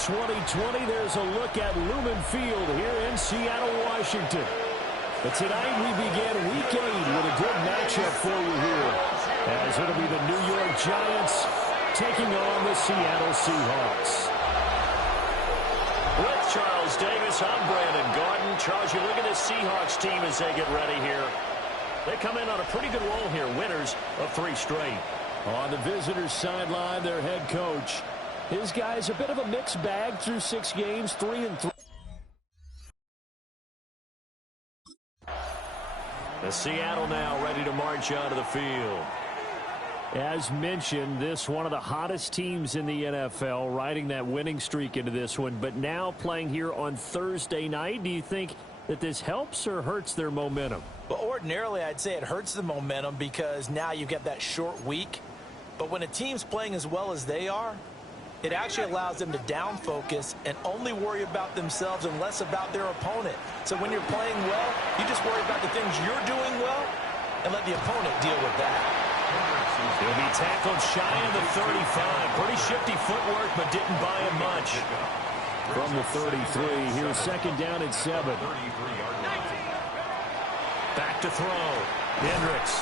2020, there's a look at Lumen Field here in Seattle, Washington. But tonight we begin Week 8 with a good matchup for you here, as it'll be the New York Giants taking on the Seattle Seahawks. With Charles Davis, I'm Brandon Garden. Charles, you look at this Seahawks team as they get ready here. They come in on a pretty good roll here, winners of 3 straight. On the visitors' sideline, their head coach. His guy's a bit of a mixed bag through 6 games, 3-3. The Seattle now ready to march onto the field. As mentioned, this one of the hottest teams in the NFL, riding that winning streak into this one, but now playing here on Thursday night. Do you think that this helps or hurts their momentum? Well, ordinarily, I'd say it hurts the momentum because now you've got that short week. But when a team's playing as well as they are, it actually allows them to down focus and only worry about themselves and less about their opponent. So when you're playing well, you just worry about the things you're doing well and let the opponent deal with that. He'll be tackled shy of the 35. Pretty shifty footwork, but didn't buy him much. From the 33, here's second down and 7. Back to throw. Hendricks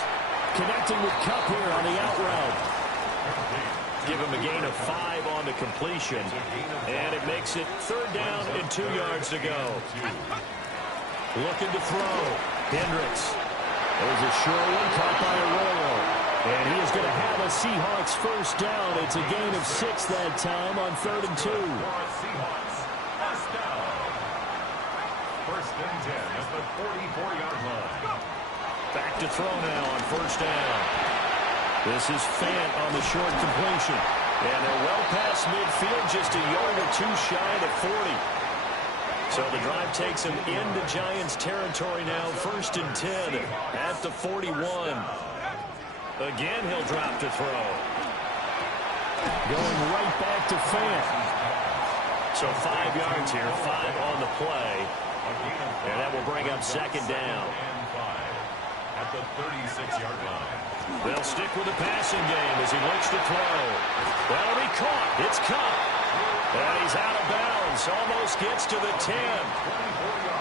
connecting with Kupp here on the out route. Give him a gain of 5 on the completion. And it makes it 3rd down and 2 yards to go. Looking to throw. Hendricks. There's a short one caught by Arroyo. And he is going to have a Seahawks first down. It's a gain of 6 that time on 3rd and 2. First and 10 at the 44-yard line. Back to throw now on 1st down. This is Fant on the short completion. And they're well past midfield, just a yard or 2 shy of 40. So the drive takes them into Giants territory now. 1st and 10 at the 41. Again, he'll drop to throw. Going right back to Fant. So 5 yards here, 5 on the play. And that will bring up 2nd down. At the 36-yard line. They'll stick with the passing game as he looks to throw. That'll be caught. It's Kupp. And he's out of bounds. Almost gets to the 10.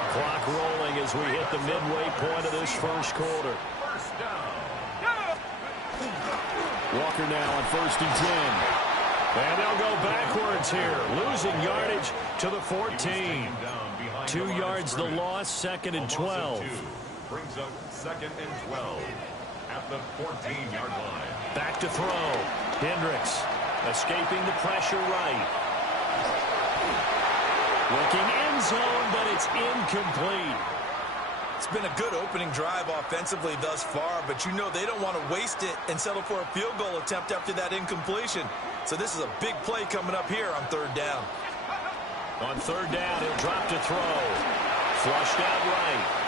Clock rolling as we hit the midway point of this first quarter. Walker now on 1st and 10. And they'll go backwards here. Losing yardage to the 14. 2 yards the loss, 2nd and 12. Brings up 2nd and 12 at the 14-yard line. Back to throw. Hendricks escaping the pressure right. Looking end zone, but it's incomplete. It's been a good opening drive offensively thus far, but you know they don't want to waste it and settle for a field goal attempt after that incompletion. So this is a big play coming up here on 3rd down. On 3rd down, he'll drop to throw. Flushed out right.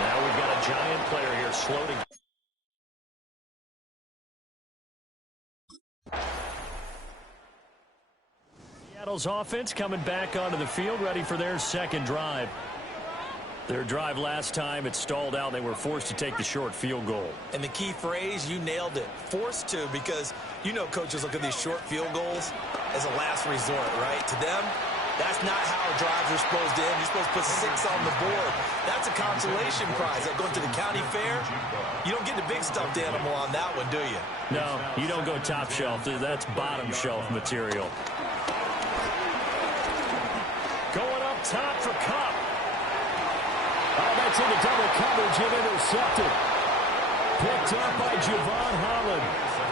Now we've got a Giant player here slow to... Seattle's offense coming back onto the field, ready for their 2nd drive. Their drive last time, it stalled out. They were forced to take the short field goal. And the key phrase, you nailed it, forced to, because you know coaches look at these short field goals as a last resort, right? To them, that's not how drives are supposed to end. You're supposed to put 6 on the board. That's a consolation prize. Like going to the county fair, you don't get the big stuffed animal on that one, do you? No, you don't go top shelf. That's bottom shelf material. Going up top for Kupp. Oh, that's into double coverage and intercepted. Picked up by Javon Holland.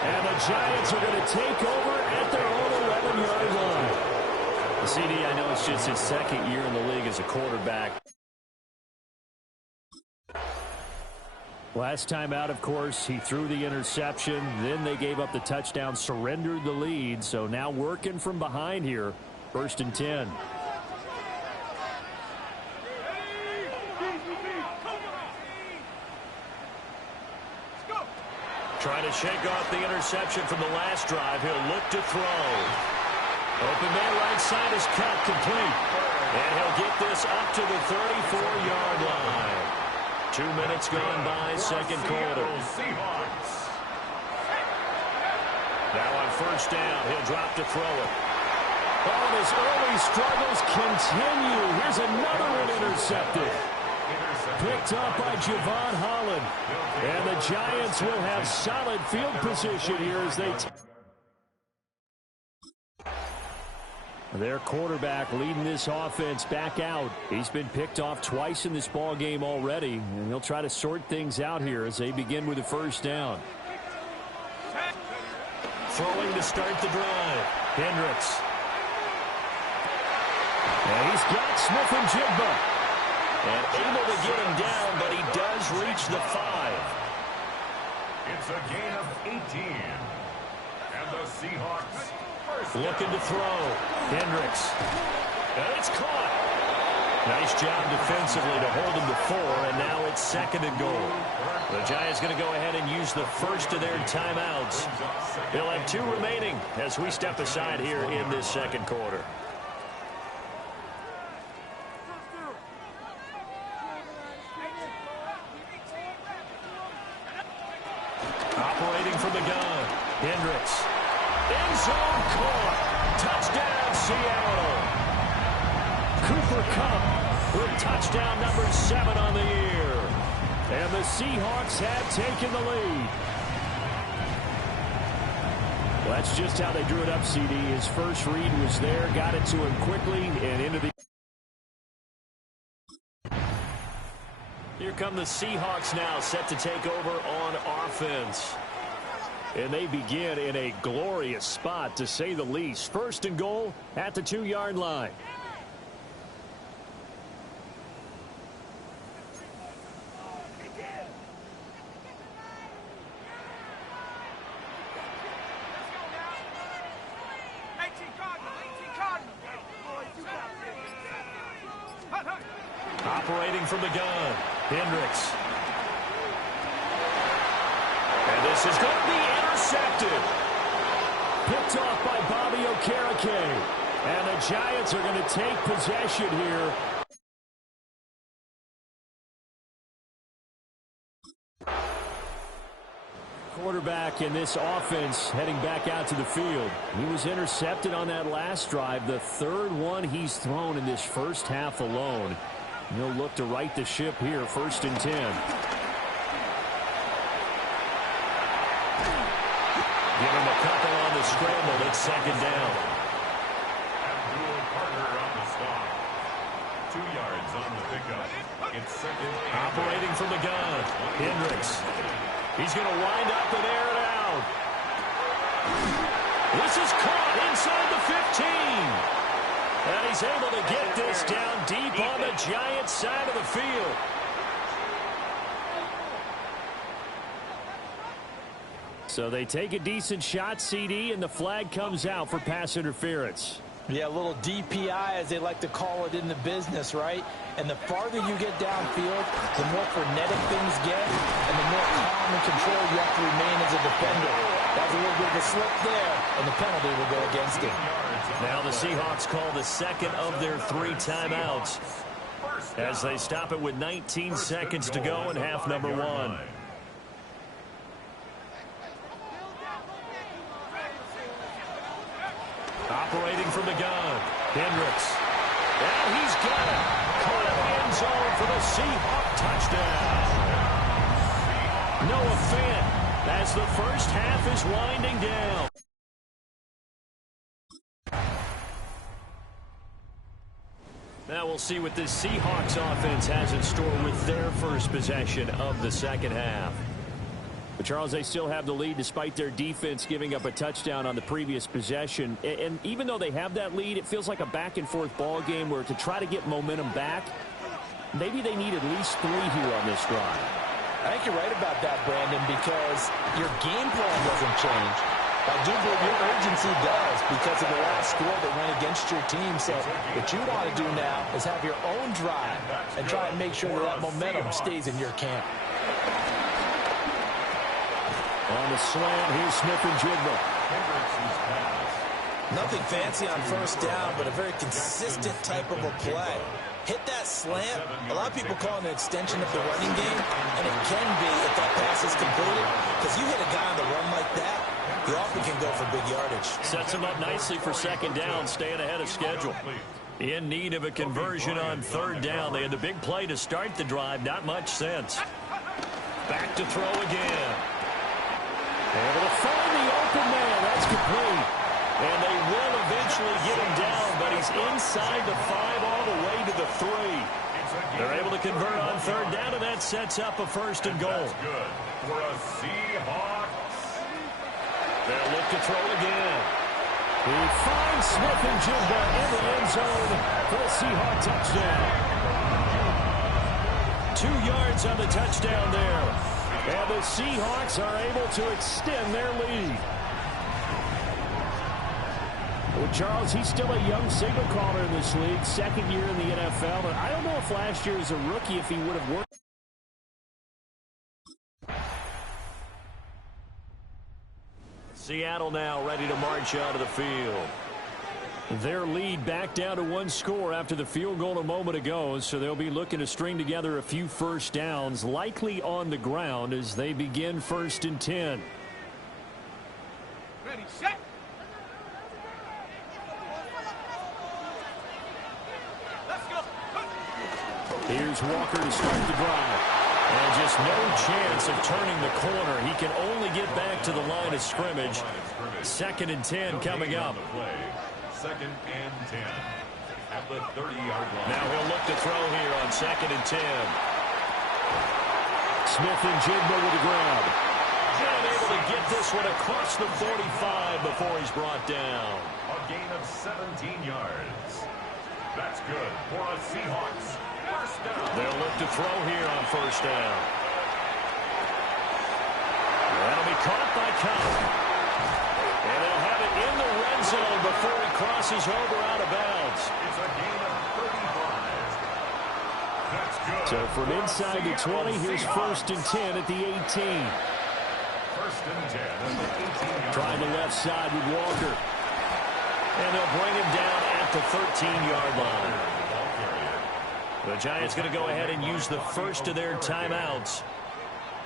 And the Giants are going to take over at their own 11-yard line. The CD, I know it's just his 2nd year in the league as a quarterback. Last time out, of course, he threw the interception. Then they gave up the touchdown, surrendered the lead. So now working from behind here. 1st and 10. Trying to shake off the interception from the last drive. He'll look to throw. Open man right side is cut complete. And he'll get this up to the 34-yard line. 2 minutes gone by, 2nd quarter. Now on 1st down, he'll drop to throw it. Oh, and his early struggles continue. Here's another one intercepted. Picked up by Javon Holland. And the Giants will have solid field position here as they... Their quarterback leading this offense back out. He's been picked off twice in this ball game already, and he'll try to sort things out here as they begin with a first down. Throwing to start the drive. Hendricks. And he's got Smith-Njigba. And able to get him down, but he does reach the 5. It's a gain of 18. And the Seahawks looking to throw. Hendricks. And it's caught. Nice job defensively to hold him to 4, and now it's 2nd and goal. The Giants going to go ahead and use the first of their timeouts. They'll have 2 remaining as we step aside here in this second quarter. Operating from the gun. Hendricks. End zone caught. Touchdown, Seattle. Cooper Kupp with touchdown number 7 on the year. And the Seahawks have taken the lead. Well, that's just how they drew it up, CD. His first read was there, got it to him quickly, and into the... Here come the Seahawks now, set to take over on offense. And they begin in a glorious spot, to say the least. 1st and goal at the 2-yard line. Operating from the gun, Hendricks. And this is going to be intercepted. Picked off by Bobby Okereke. And the Giants are going to take possession here. Quarterback in this offense heading back out to the field. He was intercepted on that last drive, the 3rd one he's thrown in this first half alone. He'll look to right the ship here, 1st and 10. Give him a couple on the scramble. It's 2nd down. on the stop. 2 yards on the pickup. It's 2nd. Operating from the gun. Hendricks. He's going to wind up and air it out. This is caught inside the 15. And he's able to get this down deep on the Giants' side of the field. So they take a decent shot, CD, and the flag comes out for pass interference. Yeah, a little DPI, as they like to call it in the business, right? And the farther you get downfield, the more frenetic things get, and the more calm and control you have to remain as a defender. That's a little bit of a slip there, and the penalty will go against him. Now the Seahawks call the 2nd of their 3 timeouts as they stop it with 19 seconds to go in half number 1. Operating from the gun, Hendricks. And he's got it. Caught in the end zone for the Seahawk touchdown. Noah Fant as the first half is winding down. Now we'll see what this Seahawks offense has in store with their first possession of the second half. But Charles, they still have the lead despite their defense giving up a touchdown on the previous possession. And even though they have that lead, it feels like a back-and-forth ball game where to try to get momentum back, maybe they need at least 3 here on this drive. I think you're right about that, Brandon, because your game plan doesn't change. I do believe your urgency does because of the last score that went against your team. So what you want to do now is have your own drive and try and make sure that momentum stays in your camp. On the slant, here's Smith-Njigba. Nothing fancy on first down, but a very consistent type of a play. Hit that slant. A lot of people call it an extension of the running game, and it can be if that pass is completed, because you hit a guy on the run like that, He often can go for big yardage. Sets him up nicely for second down, staying ahead of schedule. In need of a conversion on third down. They had the big play to start the drive. Not much sense. Back to throw again. Able to find the open man. That's complete. And they will eventually get him down, but he's inside the 5 all the way to the 3. They're able to convert on third down, and that sets up a first and goal. That's good for a Seahawks. They'll look to throw again. He finds Smith and Jigba in the end zone for the Seahawks touchdown. 2 yards on the touchdown there. And the Seahawks are able to extend their lead. Well, Charles, he's still a young signal caller in this league, second year in the NFL. And I don't know if last year as a rookie if he would have worked. Seattle now ready to march out of the field. Their lead back down to 1 score after the field goal a moment ago, so they'll be looking to string together a few first downs, likely on the ground as they begin 1st and 10. Ready, set. Let's go. Here's Walker to start the drive. And just no chance of turning the corner. He can only get back to the line of scrimmage. 2nd and 10 coming up. 2nd and 10 at the 30-yard line. Now he'll look to throw here on 2nd and 10. Smith and Jigba with the grab. And able to get this one across the 45 before he's brought down. A gain of 17 yards. That's good for a Seahawks. First down. They'll look to throw here on 1st down. That'll be caught by Cobb. And they'll have it in the red zone before he crosses over out of bounds. It's a gain of 35. That's good. So from inside the 20, here's 1st and 10 at the 18. 1st and 10 at the 18-yard line. Trying the left side with Walker. And they'll bring him down at the 13-yard line. The Giants going to go ahead and use the first of their timeouts.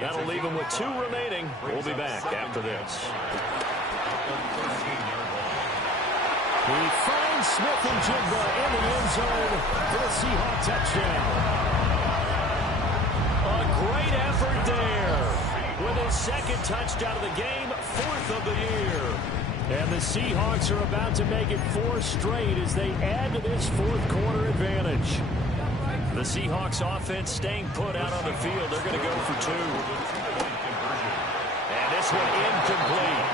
That'll leave them with 2 remaining. We'll be back after this. He finds Smith and Jigba in the end zone for the Seahawk touchdown. A great effort there. With his 2nd touchdown of the game, 4th of the year. And the Seahawks are about to make it 4 straight as they add to this 4th quarter advantage. The Seahawks offense staying put out on the field. They're going to go for 2. And this one incomplete.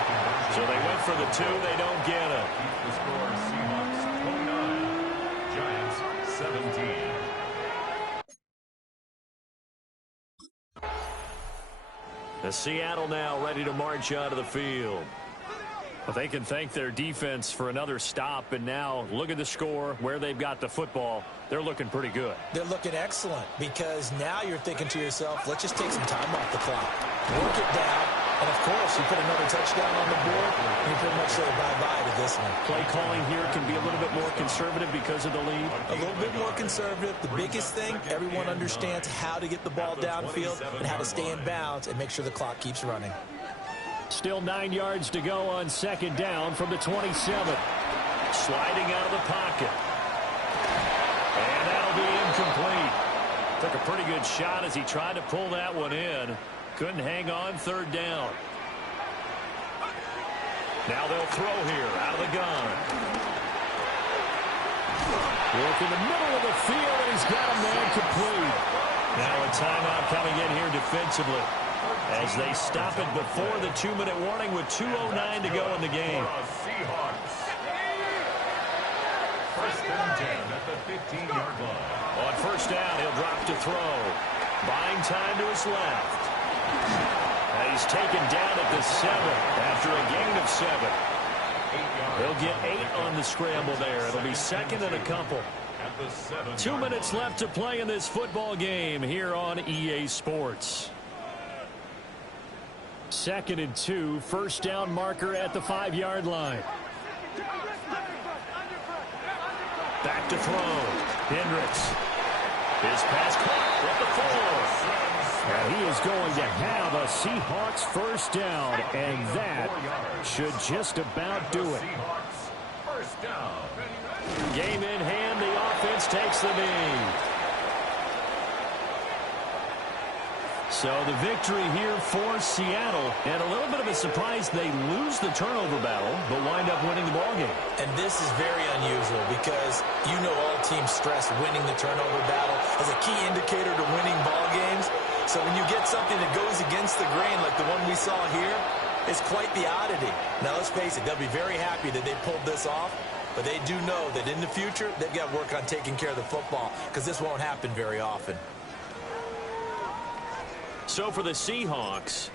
So they went for the 2. They don't get it. The score, Seahawks 29, Giants 17. The Seattle now ready to march out of the field. Well, they can thank their defense for another stop, and now look at the score, where they've got the football. They're looking pretty good. They're looking excellent because now you're thinking to yourself, let's just take some time off the clock. Work it down, and of course, you put another touchdown on the board, and you pretty much say bye-bye to this one. Play calling here can be a little bit more conservative because of the lead. A little bit more conservative. The biggest thing, everyone understands how to get the ball downfield and how to stay in bounds and make sure the clock keeps running. Still 9 yards to go on 2nd down from the 27. Sliding out of the pocket. And that'll be incomplete. Took a pretty good shot as he tried to pull that one in. Couldn't hang on 3rd down. Now they'll throw here out of the gun. Look in the middle of the field, and he's got a man complete. Now a timeout coming in here defensively, as they stop it before the 2-minute warning with 2:09 to go in the game. Seahawks. 1st and 10 at the 15-yard line. On 1st down, he'll drop to throw. Buying time to his left. And he's taken down at the 7 after a gain of 7. He'll get 8 on the scramble there. It'll be 2nd and a couple. 2 minutes left to play in this football game here on EA Sports. 2nd and 2, 1st down marker at the 5-yard line. Back to throw. Hendricks. His pass caught at the 4. And he is going to have a Seahawks first down, and that should just about do it. First down. Game in hand, the offense takes the knee. So the victory here for Seattle, and a little bit of a surprise they lose the turnover battle, but wind up winning the ballgame. And this is very unusual because you know all teams stress winning the turnover battle as a key indicator to winning ball games. So when you get something that goes against the grain like the one we saw here, it's quite the oddity. Now let's face it, they'll be very happy that they pulled this off, but they do know that in the future they've got to work on taking care of the football because this won't happen very often. So for the Seahawks,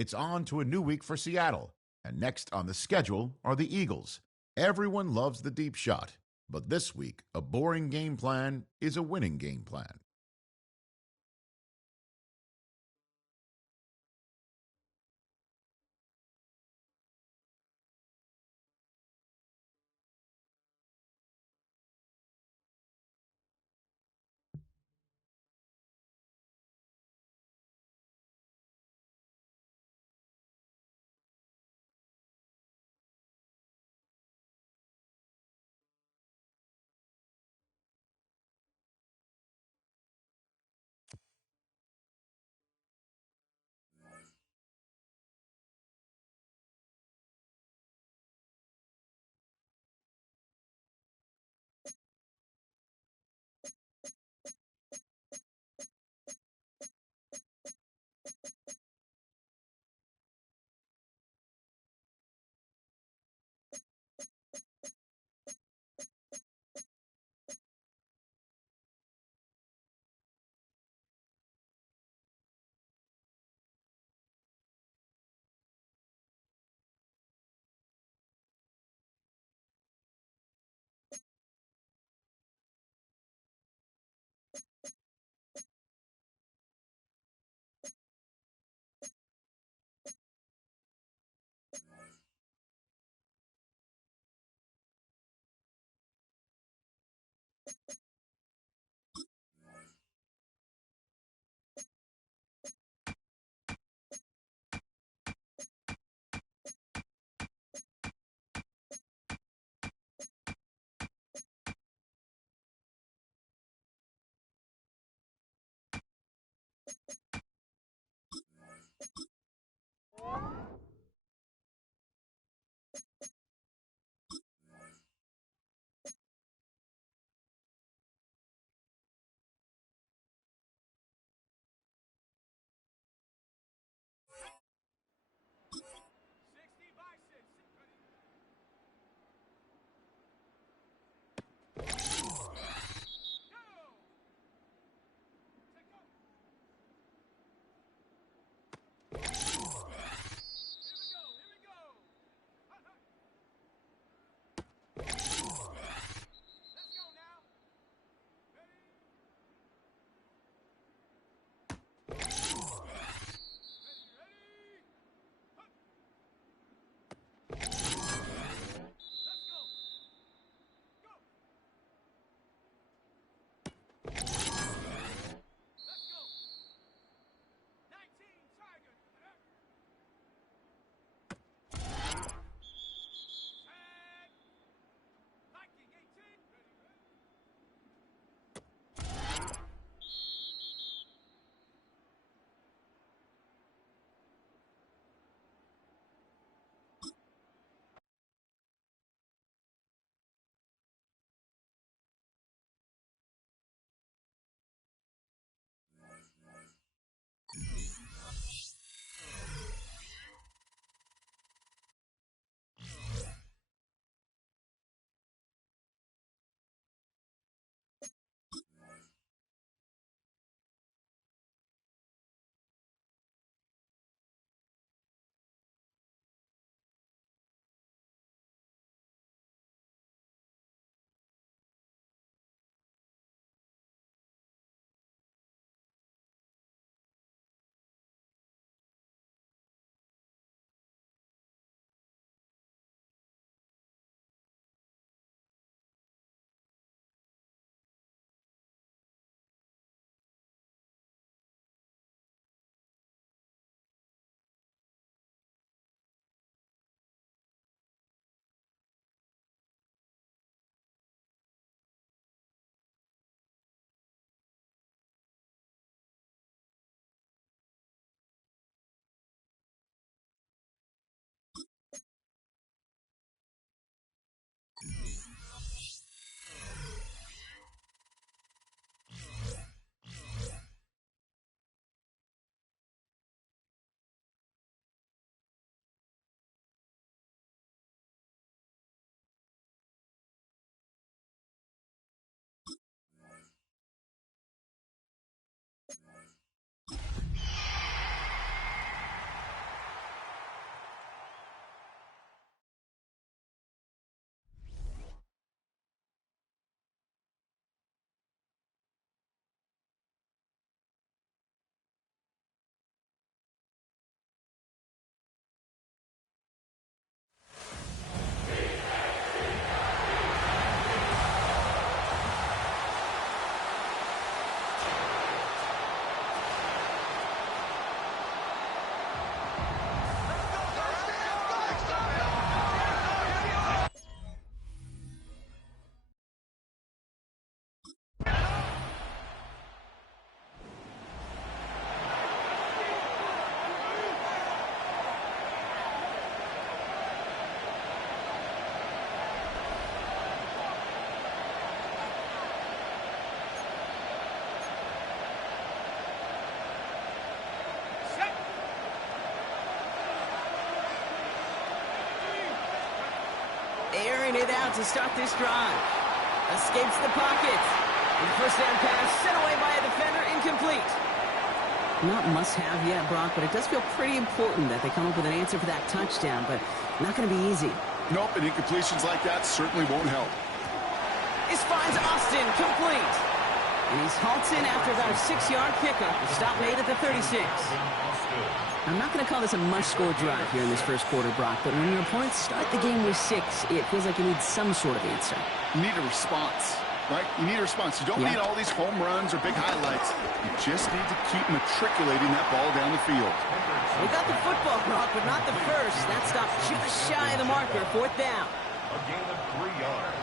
It's on to a new week for Seattle, and next on the schedule are the Eagles. Everyone loves the deep shot, but this week, a boring game plan is a winning game plan. airing it out to start this drive. Escapes the pocket. And first down pass sent away by a defender, incomplete. Not must-have yet, Brock, but it does feel pretty important that they come up with an answer for that touchdown, but not going to be easy. Nope, and incompletions like that certainly won't help. This finds Austin complete. And he's halted after about a 6-yard pickup. The stop made at the 36. I'm not going to call this a must-score drive here in this first quarter, Brock, but when your opponents start the game with 6, it feels like you need some sort of answer. You need a response, right? You need a response. You don't need all these home runs or big highlights. You just need to keep matriculating that ball down the field. We got the football, Brock, but not the first. That stopped just shy of the marker. Fourth down. A gain of 3 yards.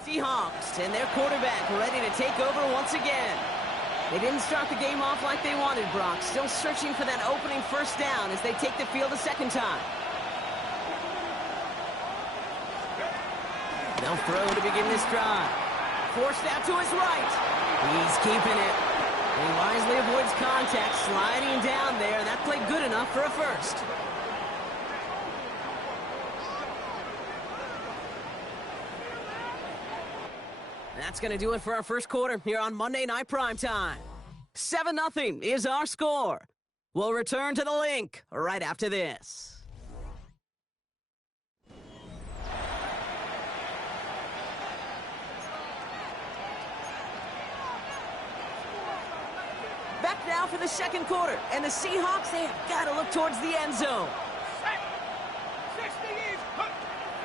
Seahawks and their quarterback ready to take over once again. They didn't start the game off like they wanted, Brock. Still searching for that opening first down as they take the field a second time. They'll throw to begin this drive. Forced out to his right. He's keeping it. He wisely avoids contact, sliding down there. That played good enough for a first. That's going to do it for our first quarter here on Monday Night Primetime. 7-0 is our score. We'll return to the link right after this. Back now for the second quarter, and the Seahawks, they have got to look towards the end zone.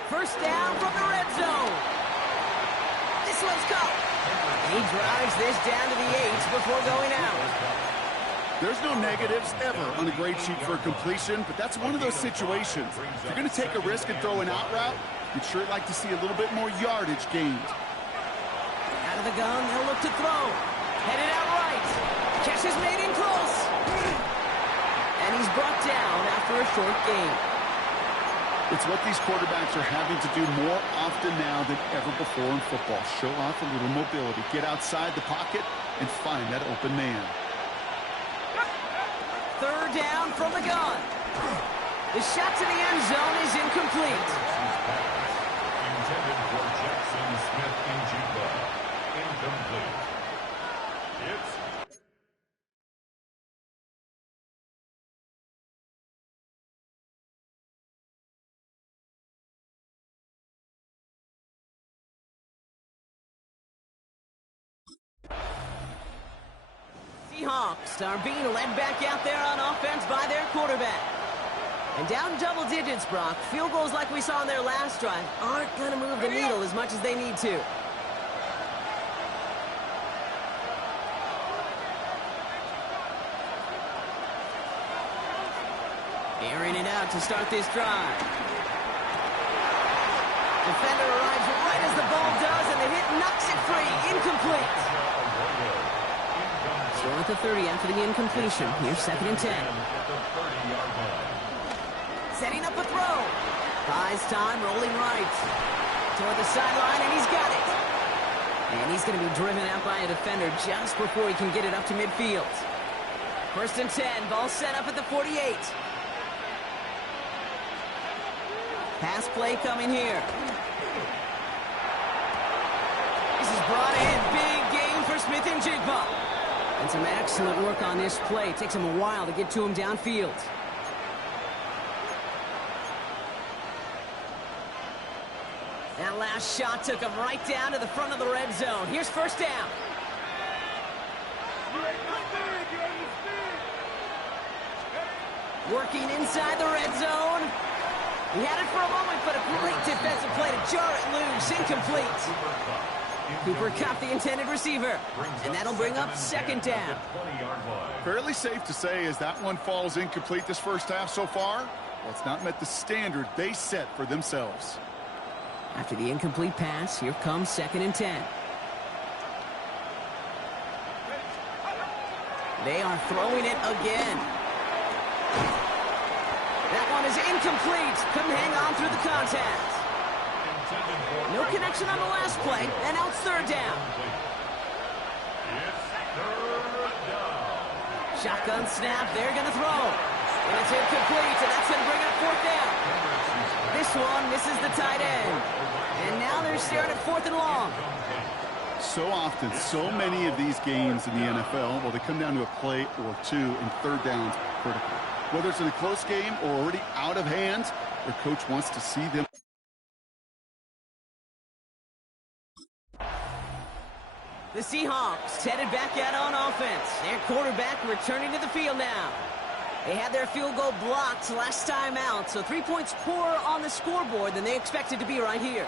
First down from the red zone. This one's caught. He drives this down to the 8 before going out. There's no negatives ever on a grade sheet for a completion, but that's one of those situations. If you're going to take a risk and throw an out route, you'd sure like to see a little bit more yardage gained. Out of the gun, they'll look to throw. Headed out right. Catch is made in close. And he's brought down after a short gain. It's what these quarterbacks are having to do more often now than ever before in football. Show off a little mobility. Get outside the pocket and find that open man. Third down from the gun. The shot to the end zone is incomplete. Intended for Jackson Smith-Njigba. Incomplete. It's Seahawks are being led back out there on offense by their quarterback. And down double digits, Brock. Field goals like we saw in their last drive aren't going to move the needle as much as they need to. Airing it out to start this drive. Defender arrives right as the ball does, and the hit knocks it free. Incomplete. Still at the 30 after the incompletion. Here's 2nd and 10. Setting up a throw. Buys time, rolling right. Toward the sideline, and he's got it. And he's going to be driven out by a defender just before he can get it up to midfield. 1st and 10, ball set up at the 48. Pass play coming here. This is brought in. Big game for Smith-Njigba. And some excellent work on this play. It takes him a while to get to him downfield. That last shot took him right down to the front of the red zone. Here's first down. Working inside the red zone. He had it for a moment, but a great defensive play to jar it loose. Incomplete. Cooper Kupp, the intended receiver. And that'll bring up 2nd down. Fairly safe to say as that one falls incomplete this first half so far, well, it's not met the standard they set for themselves. After the incomplete pass, here comes 2nd and 10. They are throwing it again. That one is incomplete. Couldn't hang on through the contact. No connection on the last play, and now it's 3rd down. Shotgun snap, they're going to throw. And it's incomplete, and that's going to bring up fourth down. This one misses the tight end. And now they're staring at fourth and long. So often, so many of these games in the NFL, well, they come down to a play or two, and third downs critical. Whether it's in a close game or already out of hand, their coach wants to see them. The Seahawks headed back out on offense. Their quarterback returning to the field now. They had their field goal blocked last time out, so 3 points poorer on the scoreboard than they expected to be right here.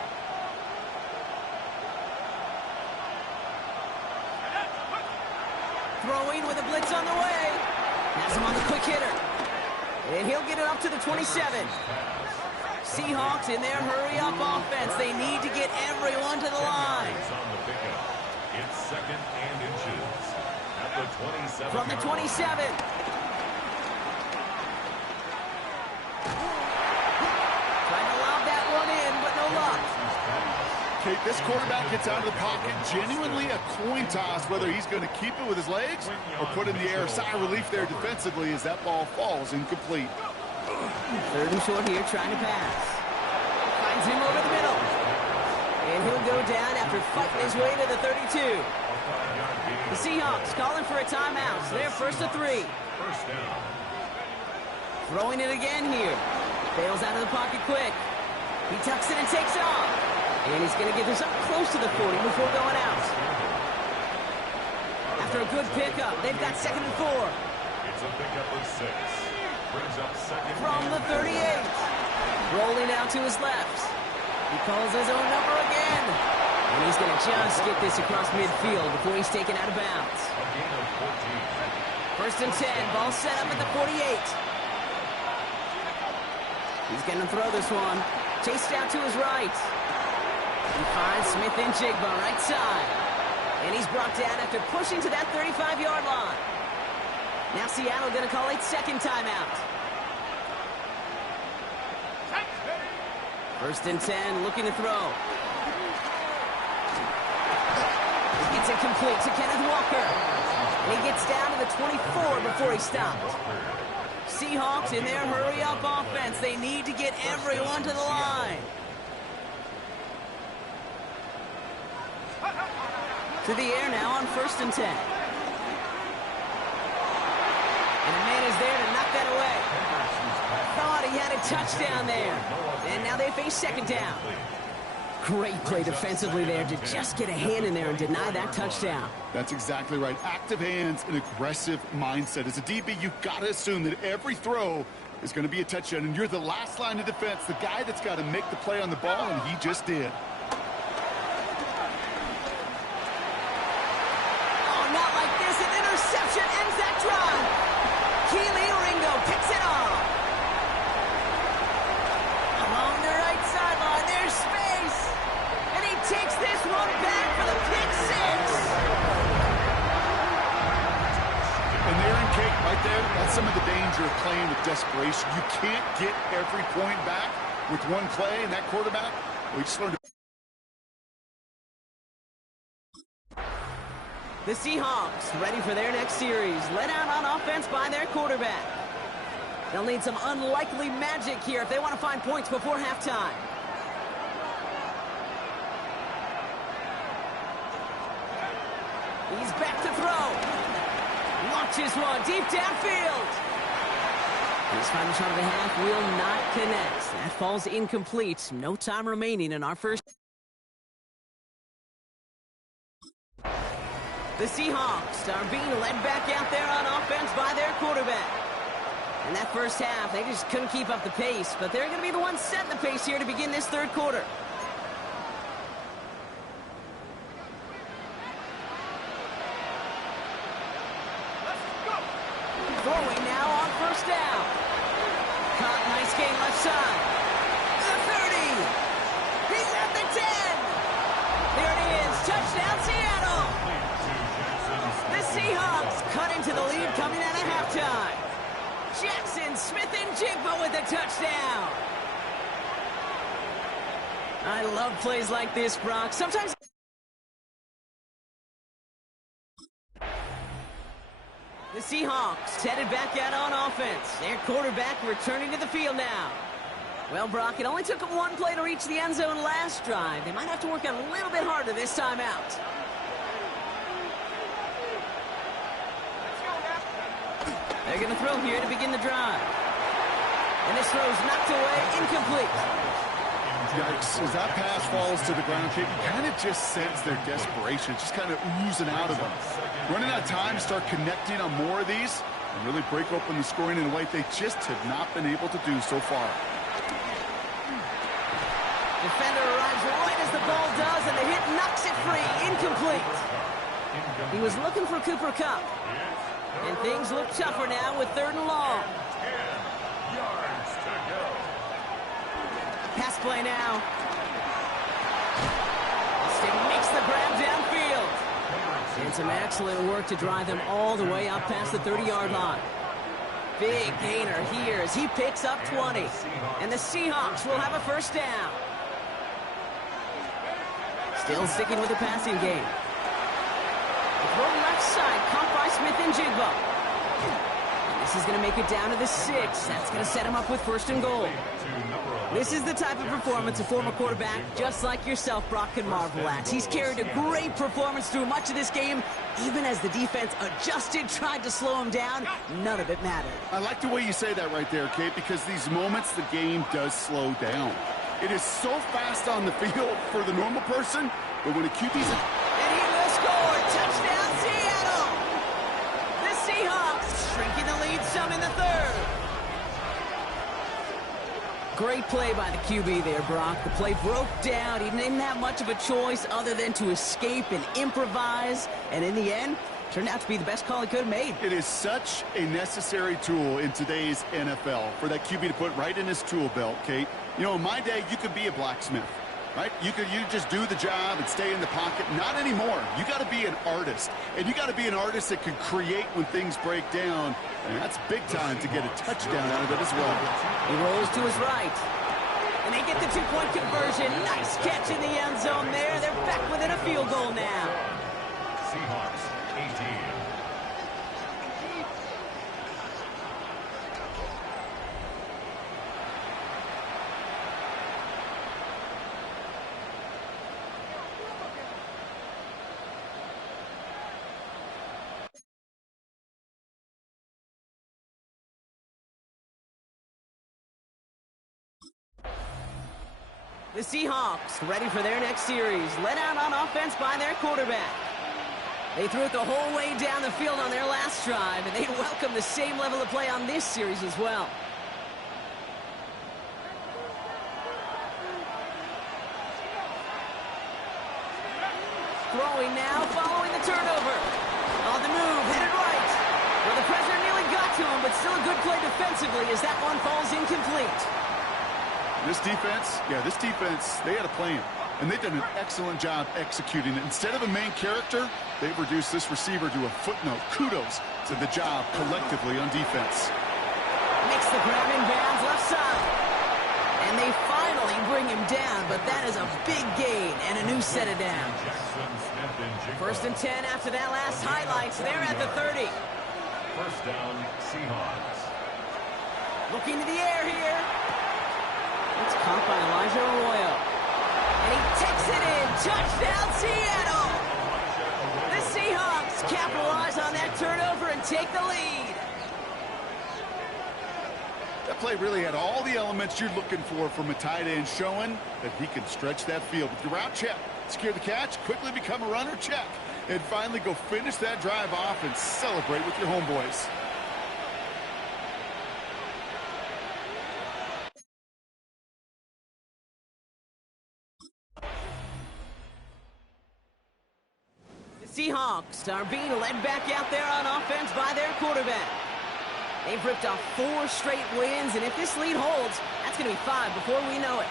Throwing with a blitz on the way. Has him on the quick hitter. And he'll get it up to the 27. Seahawks in their hurry-up offense. They need to get everyone to the line. It's second and inches at the 27. From the 27. Trying to lob that one in, but no luck. Okay, this quarterback gets out of the pocket. Genuinely a coin toss whether he's going to keep it with his legs or put in the air. Sigh of relief there defensively as that ball falls incomplete. Third and short here, trying to pass. Finds him over the middle. And he'll go down after fighting his way to the 32. The Seahawks calling for a timeout. So they're first to 3. First down. Throwing it again here. Bails out of the pocket quick. He tucks it and takes off. And he's going to get this up close to the 40 before going out. After a good pickup, they've got second and 4. It's a pickup of 6. Brings up second. From the 38. Rolling out to his left. He calls his own number again. And he's going to just get this across midfield before he's taken out of bounds. A gain of 14. First and 10. Ball set up at the 48. He's going to throw this one. Chased out to his right. He finds Smith and Jigba right side. And he's brought down after pushing to that 35-yard line. Now Seattle going to call a second timeout. First and 10, looking to throw. It's incomplete to Kenneth Walker. And he gets down to the 24 before he stopped. Seahawks in their hurry-up offense. They need to get everyone to the line. To the air now on first and 10. And a man is there to knock that away. Thought he had a touchdown there. And now they face second down. Great play defensively there to just get a hand in there and deny that touchdown. That's exactly right. Active hands and aggressive mindset. As a DB, you've got to assume that every throw is going to be a touchdown. And you're the last line of defense, the guy that's got to make the play on the ball, and he just did. Oh, not like this. An interception ends that drive. Keely Ringo picks it off. Along the right sideline, there's space. And he takes this one back for the pick six. And there in Kate, right there, that's some of the danger of playing with desperation. You can't get every point back with one play, and that quarterback, we just learned to... The Seahawks ready for their next series, led out on offense by their quarterback. They'll need some unlikely magic here if they want to find points before halftime. He's back to throw. Launches one deep downfield. His final shot of the half will not connect. That falls incomplete. No time remaining in our first. The Seahawks are being led back out there on offense by their quarterback. In that first half, they just couldn't keep up the pace, but they're going to be the ones setting the pace here to begin this third quarter. Throwing now on first down. Caught, nice gain left side. The 30. He's at the 10. There it is. Touchdown, Seattle. The Seahawks cut into the lead coming out of halftime. Jackson, Smith, and Jigba with the touchdown. I love plays like this, Brock. Sometimes... The Seahawks headed back out on offense. Their quarterback returning to the field now. Well, Brock, it only took them one play to reach the end zone last drive. They might have to work a little bit harder this time out. They're going to throw here to begin the drive. And this throw's knocked away, incomplete. Yikes, as that pass falls to the ground, Kate, you kind of just sense their desperation, just kind of oozing out of them. Running out of time to start connecting on more of these and really break open the scoring in a way they just have not been able to do so far. Defender arrives right as the ball does, and the hit knocks it free, incomplete. He was looking for Cooper Kupp. And things look tougher now with 3rd and long. 10 yards to go. Pass play now. Sting makes the grab downfield. And some excellent work to drive them all the way up past the 30-yard line. Big gainer here as he picks up 20. And the Seahawks will have a 1st down. Still sticking with the passing game. Throw left side, caught by Smith-Njigba. This is going to make it down to the 6. That's going to set him up with 1st and goal. This is the type of performance a former quarterback, just like yourself, Brock, can marvel at. He's carried a great performance through much of this game. Even as the defense adjusted, tried to slow him down, none of it mattered. I like the way you say that right there, Kate, because these moments the game does slow down. It is so fast on the field for the normal person, but when a QB's... And he will score! Touchdown, Seattle! The Seahawks shrinking the lead some in the 3rd. Great play by the QB there, Brock. The play broke down. He didn't have much of a choice other than to escape and improvise. And in the end, turned out to be the best call he could have made. It is such a necessary tool in today's NFL for that QB to put right in his tool belt, Kate. You know, in my day, you could be a blacksmith, right? You just do the job and stay in the pocket. Not anymore. You got to be an artist. And you got to be an artist that can create when things break down. And that's big time to get a touchdown out of it as well. He rolls to his right. And they get the 2-point conversion. Nice catch in the end zone there. They're back within a field goal now. Seahawks 18. The Seahawks ready for their next series. Led out on offense by their quarterback. They threw it the whole way down the field on their last drive, and they welcome the same level of play on this series as well. Throwing now, following the turnover. On the move, headed right. Well, the pressure nearly got to him, but still a good play defensively as that one falls incomplete. This defense, they had a plan, and they've done an excellent job executing it. Instead of a main character, they've reduced this receiver to a footnote. Kudos to the job collectively on defense. Makes the grab in bounds left side. And they finally bring him down, but that is a big gain and a new set of downs. 1st and 10 after that last highlights. They're at the 30. 1st down, Seahawks. Looking to the air here. It's caught by Elijah Arroyo. And he takes it in. Touchdown, Seattle! The Seahawks capitalize on that turnover and take the lead. That play really had all the elements you're looking for from a tight end, showing that he can stretch that field with your route check. Secure the catch, quickly become a runner, check. And finally go finish that drive off and celebrate with your homeboys. Seahawks are being led back out there on offense by their quarterback. They've ripped off 4 straight wins, and if this lead holds, that's going to be 5 before we know it.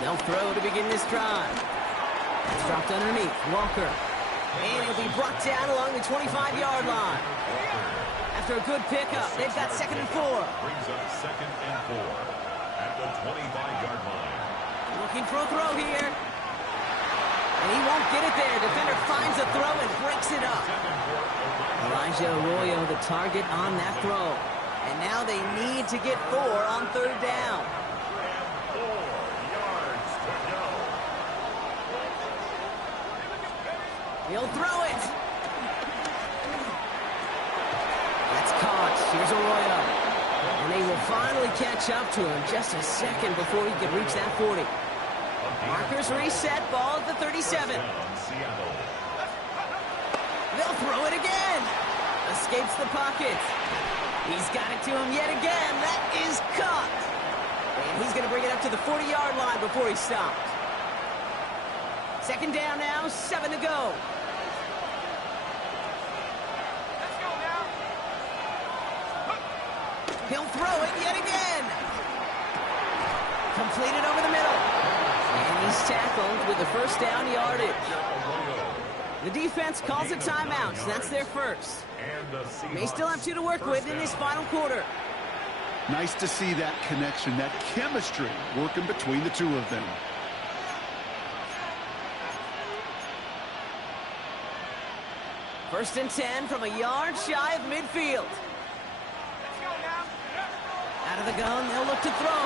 They'll throw to begin this drive. It's dropped underneath. Walker. And it'll be brought down along the 25-yard line. After after a good pickup. They've got 2nd and 4. Brings up 2nd and 4 at the 25-yard line. Looking for a throw here. And he won't get it there. Defender finds a throw and breaks it up. Elijah Arroyo, the target on that throw. And now they need to get 4 on 3rd down. And 4 yards to go. He'll throw it. That's caught. Here's Arroyo. And they will finally catch up to him just a second before he can reach that 40. Markers reset. Ball at the 37. They'll throw it again. Escapes the pocket. He's got it to him yet again. That is caught. And he's going to bring it up to the 40-yard line before he stopped. 2nd down now, 7 to go. He'll throw it yet again. Completed over the middle. And he's tackled with the 1st down yardage. The defense calls a timeout, so that's their first. They still have 2 to work with in this final quarter. Nice to see that connection, that chemistry working between the 2 of them. First and 10 from a yard shy of midfield. Out of the gun, they'll look to throw.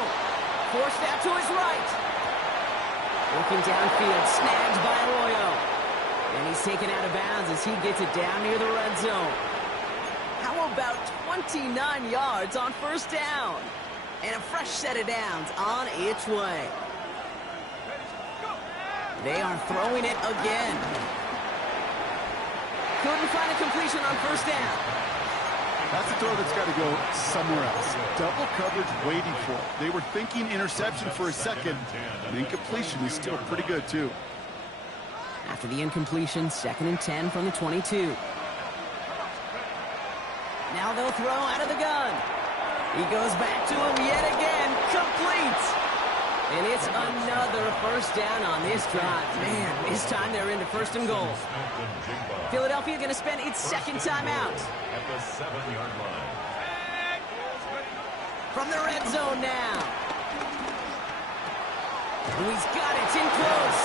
Forced out to his right. Looking downfield, snagged by Arroyo. And he's taken out of bounds as he gets it down near the red zone. How about 29 yards on 1st down? And a fresh set of downs on its way. They are throwing it again. Couldn't find a completion on 1st down. That's a throw that's got to go somewhere else. Double coverage waiting for it. They were thinking interception for a second. And incompletion is still pretty good, too. After the incompletion, 2nd and 10 from the 22. Now they'll throw out of the gun. He goes back to him yet again. Complete. And it's another 1st down on this drive. Man, this time they're into 1st and goal. Philadelphia going to spend its 2nd timeout. At the 7-yard line. From the red zone now. He's got it in close.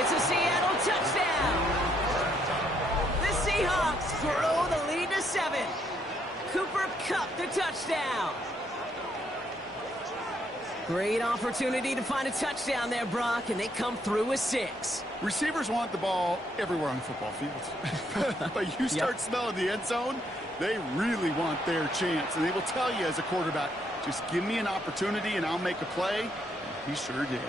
It's a Seattle touchdown. The Seahawks grow the lead to 7. Cooper Kupp the touchdown. Great opportunity to find a touchdown there, Brock, and they come through with 6. Receivers want the ball everywhere on the football field. But you start smelling the end zone, they really want their chance. And they will tell you as a quarterback, just give me an opportunity and I'll make a play. And he sure did.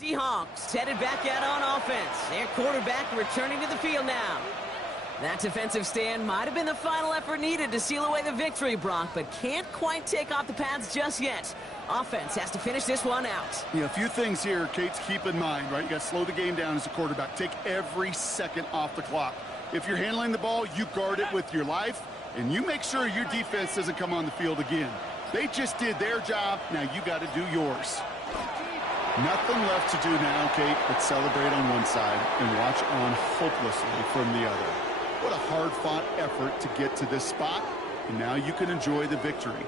Seahawks headed back out on offense. Their quarterback returning to the field now. That defensive stand might have been the final effort needed to seal away the victory, Brock, but can't quite take off the pads just yet. Offense has to finish this one out. Yeah, a few things here, Kate, to keep in mind, right? You got to slow the game down as a quarterback. Take every second off the clock. If you're handling the ball, you guard it with your life, and you make sure your defense doesn't come on the field again. They just did their job. Now you got to do yours. Nothing left to do now, Kate, but celebrate on one side and watch on hopelessly from the other. What a hard-fought effort to get to this spot, and now you can enjoy the victory.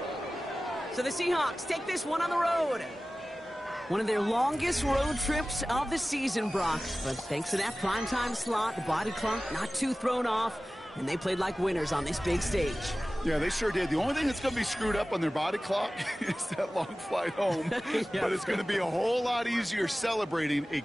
So the Seahawks take this one on the road. One of their longest road trips of the season, Brock. But thanks to that primetime slot, the body clock not too thrown off, and they played like winners on this big stage. Yeah, they sure did. The only thing that's going to be screwed up on their body clock is that long flight home. Yeah. But it's going to be a whole lot easier celebrating a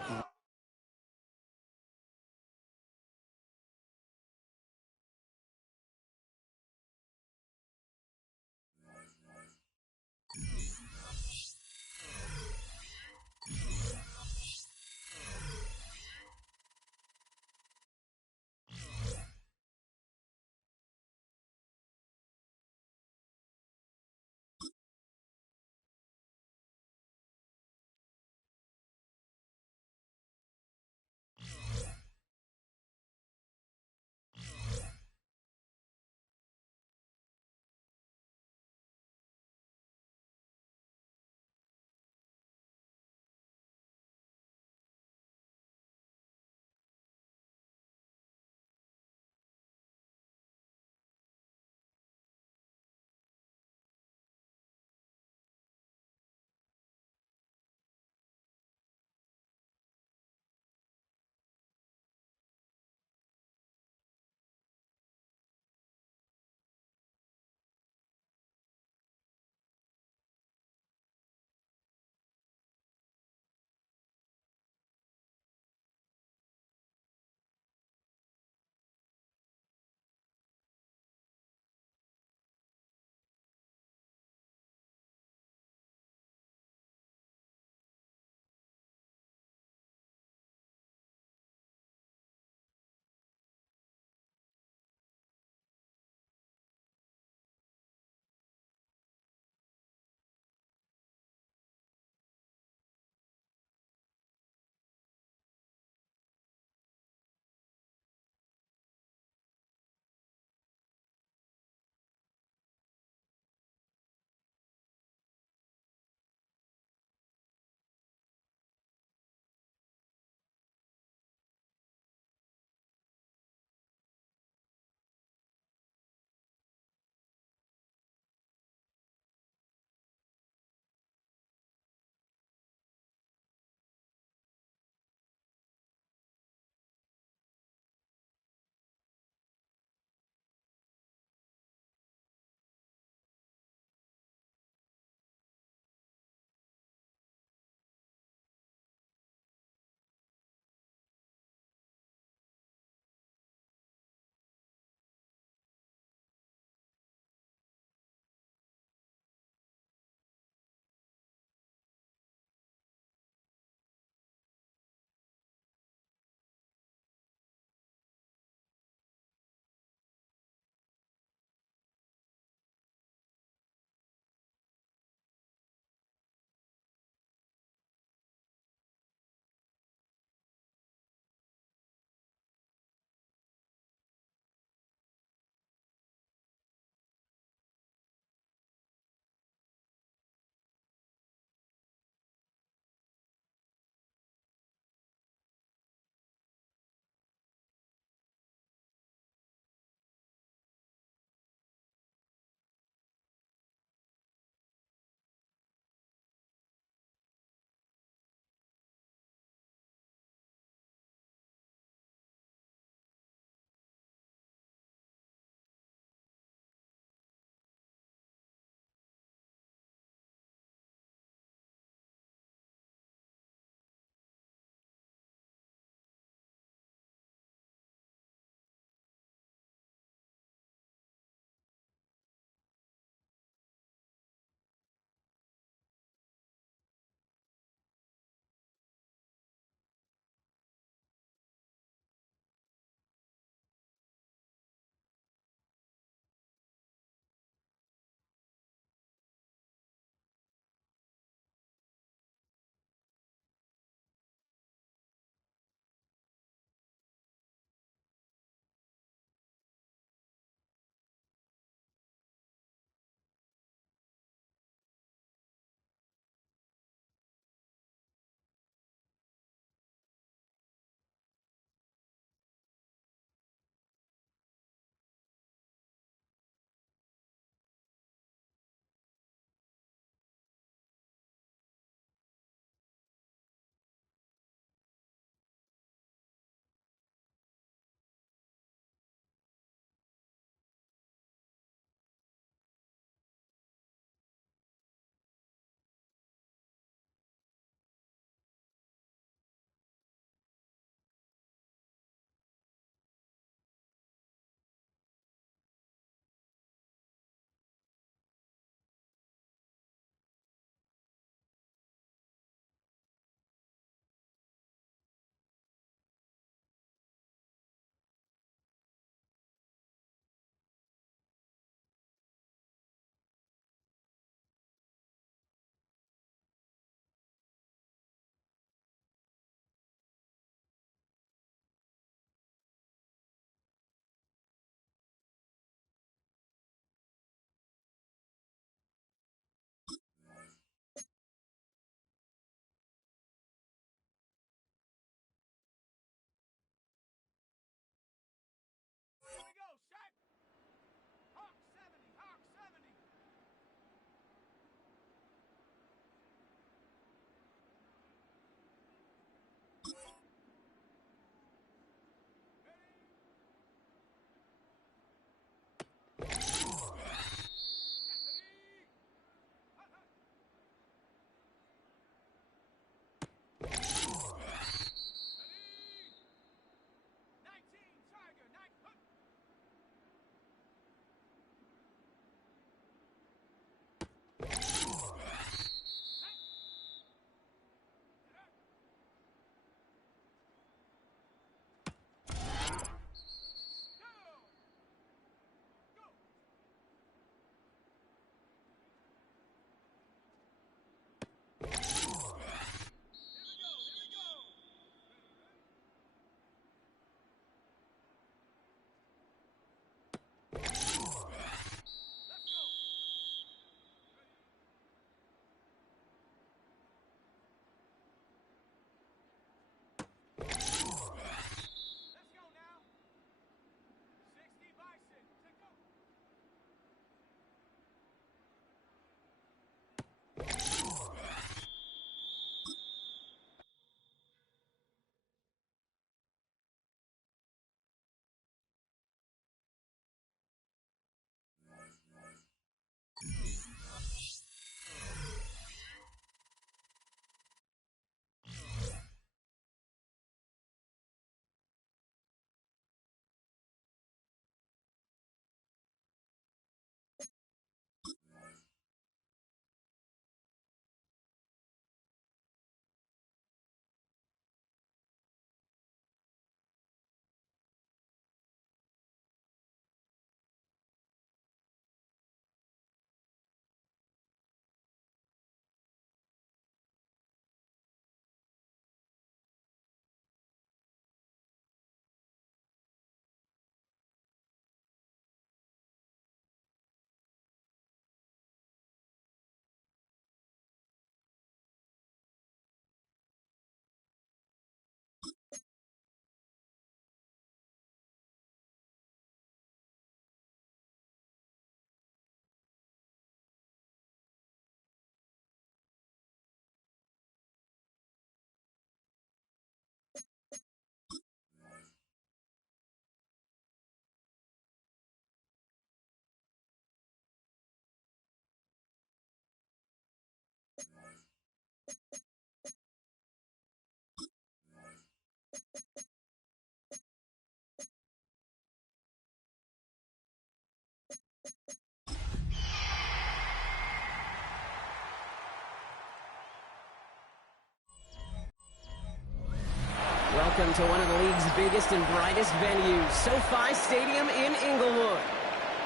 welcome to one of the league's biggest and brightest venues, SoFi Stadium in Inglewood.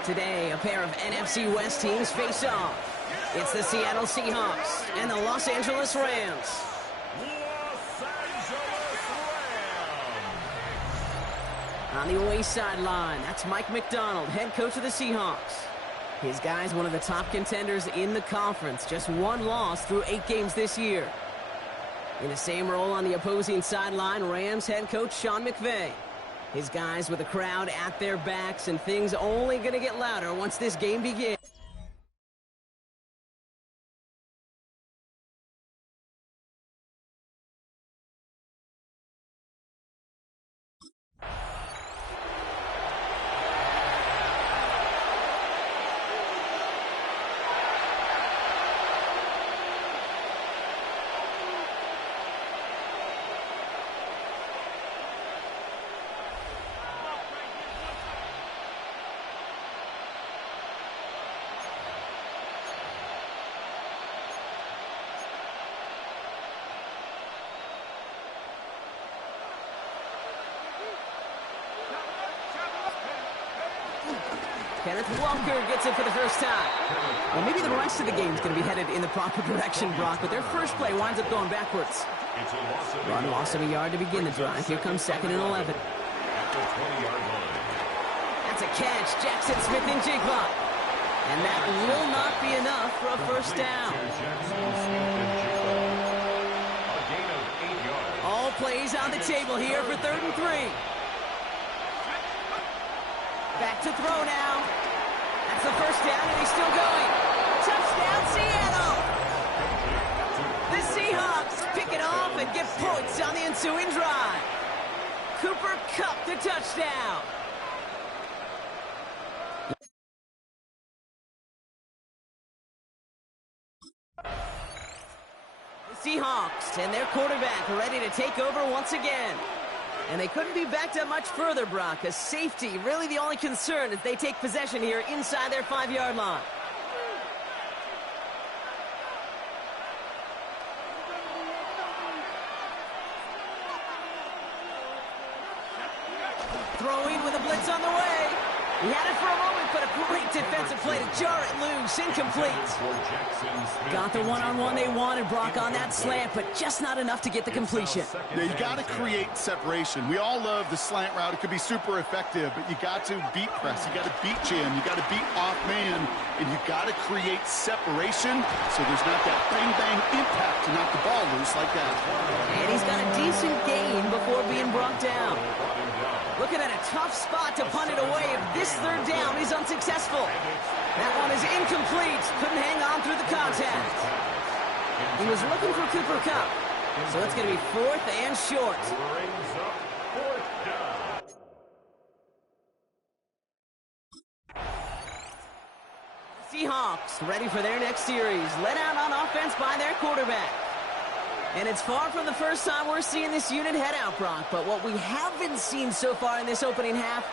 Today, a pair of NFC West teams face off. It's the Seattle Seahawks and the Los Angeles Rams. On the away sideline, that's Mike McDonald, head coach of the Seahawks. His guy's one of the top contenders in the conference, just one loss through 8 games this year. In the same role on the opposing sideline, Rams head coach Sean McVay. His guys with the crowd at their backs, and things only going to get louder once this game begins. Kenneth Walker gets it for the first time. Well, maybe the rest of the game is going to be headed in the proper direction, Brock, but their first play winds up going backwards. Run loss of a yard to begin the drive. Here comes 2nd and 11. That's a catch. Jackson Smith-Njigba. And that will not be enough for a first down. All plays on the table here for 3rd and 3. Back to throw now. That's the first down, and he's still going. Touchdown, Seattle! The Seahawks pick it off and get points on the ensuing drive. Cooper Kupp the touchdown. The Seahawks and their quarterback ready to take over once again. And they couldn't be backed up much further, Brock. A safety, really the only concern as they take possession here inside their 5-yard line. Throwing with a blitz on the way. He had it for a moment, but a great defensive play to jar it loose. Incomplete. Got the one-on-one they wanted, Brock, on that slant, but just not enough to get the completion. Yeah, you got to create separation. We all love the slant route. It could be super effective, but you got to beat press. You got to beat jam. You got to beat off man, and you got to create separation so there's not that bang-bang impact to knock the ball loose like that. And he's got a decent gain before being brought down. Looking at a tough spot to punt it away if this 3rd down is unsuccessful. That one is incomplete. Couldn't hang on through the contact. He was looking for Cooper Kupp. So it's going to be 4th and short. Seahawks ready for their next series. Led out on offense by their quarterback. And it's far from the first time we're seeing this unit head out, Brock. But what we haven't seen so far in this opening half,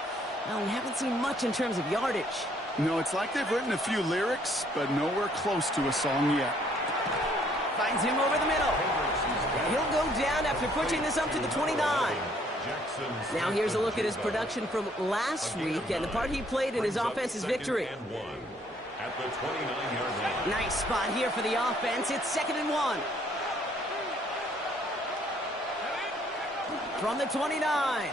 well, we haven't seen much in terms of yardage. No, it's like they've written a few lyrics, but nowhere close to a song yet. Finds him over the middle. And he'll go down after pushing this up to the 29. Now here's a look at his production from last week and the part he played in his offense's victory. At the 29-yard line. Nice spot here for the offense. It's 2nd and 1. From the 29. That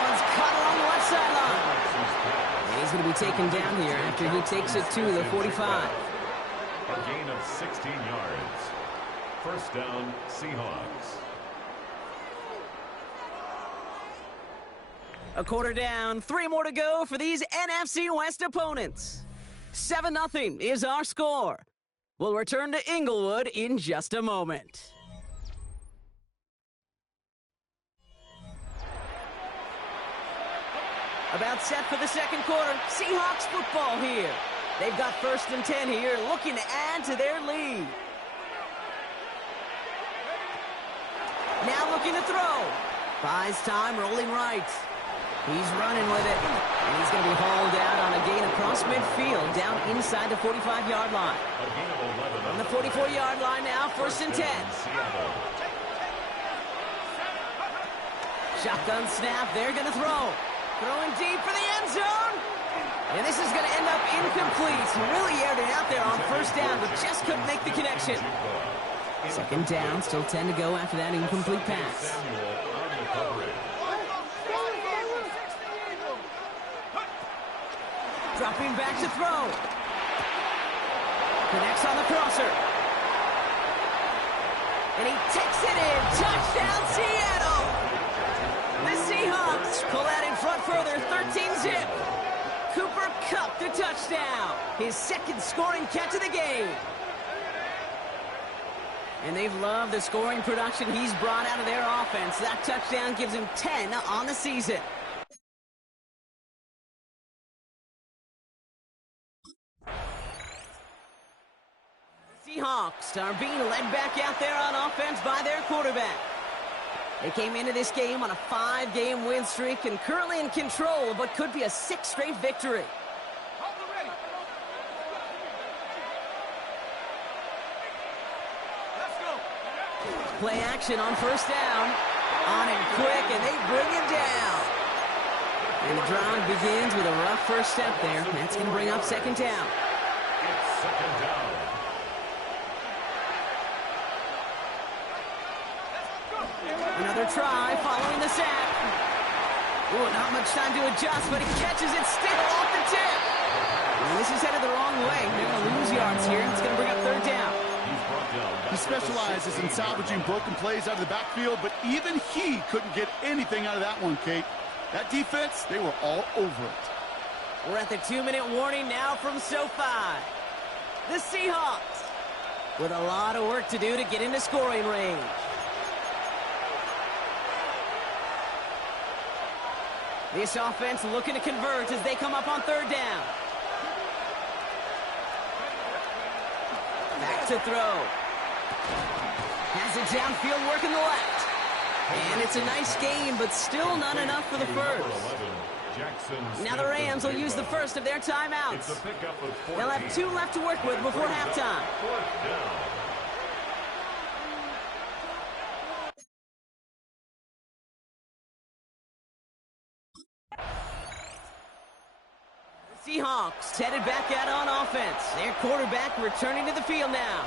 one's caught along the left sideline. And he's going to be taken down here after he takes it to the 45. A gain of 16 yards. First down, Seahawks. A quarter down, 3 more to go for these NFC West opponents. 7-0 is our score. We'll return to Inglewood in just a moment. About set for the 2nd quarter. Seahawks football here. They've got 1st and 10 here, looking to add to their lead. Now looking to throw. Buys time, rolling right. He's running with it. And he's going to be hauled out on a gain across midfield, down inside the 45-yard line. On the 44-yard line now, 1st and 10. Shotgun snap. They're going to throw. Throwing deep for the end zone. And this is going to end up incomplete. He really aired it out there on first down, but just couldn't make the connection. Second down, still 10 to go after that incomplete pass. Dropping back to throw. Connects on the crosser. And he takes it in. Touchdown, Seattle. The Seahawks pull out in front further, 13-zip. Cooper Kupp the touchdown. His second scoring catch of the game. And they've loved the scoring production he's brought out of their offense. That touchdown gives him 10 on the season. Seahawks are being led back out there on offense by their quarterback. They came into this game on a 5-game win streak and currently in control of what could be a 6th straight victory. Play action on first down. On him quick, and they bring him down. And the drive begins with a rough first step there. That's going to bring up second down. It's second down. Another try following the sack. Ooh, not much time to adjust, but he catches it still off the tip. And this is headed the wrong way. They're going to lose yards here. It's going to bring up third down. He specializes in salvaging broken plays out of the backfield, but even he couldn't get anything out of that one, Kate. That defense, they were all over it. We're at the 2-minute warning now from SoFi. The Seahawks with a lot of work to do to get into scoring range. This offense looking to convert as they come up on third down. Back to throw. Has it downfield, working the left. And it's a nice game, but still not enough for the first. Now the Rams will use the first of their timeouts. They'll have 2 left to work with before halftime. Seahawks headed back out on offense. Their quarterback returning to the field now.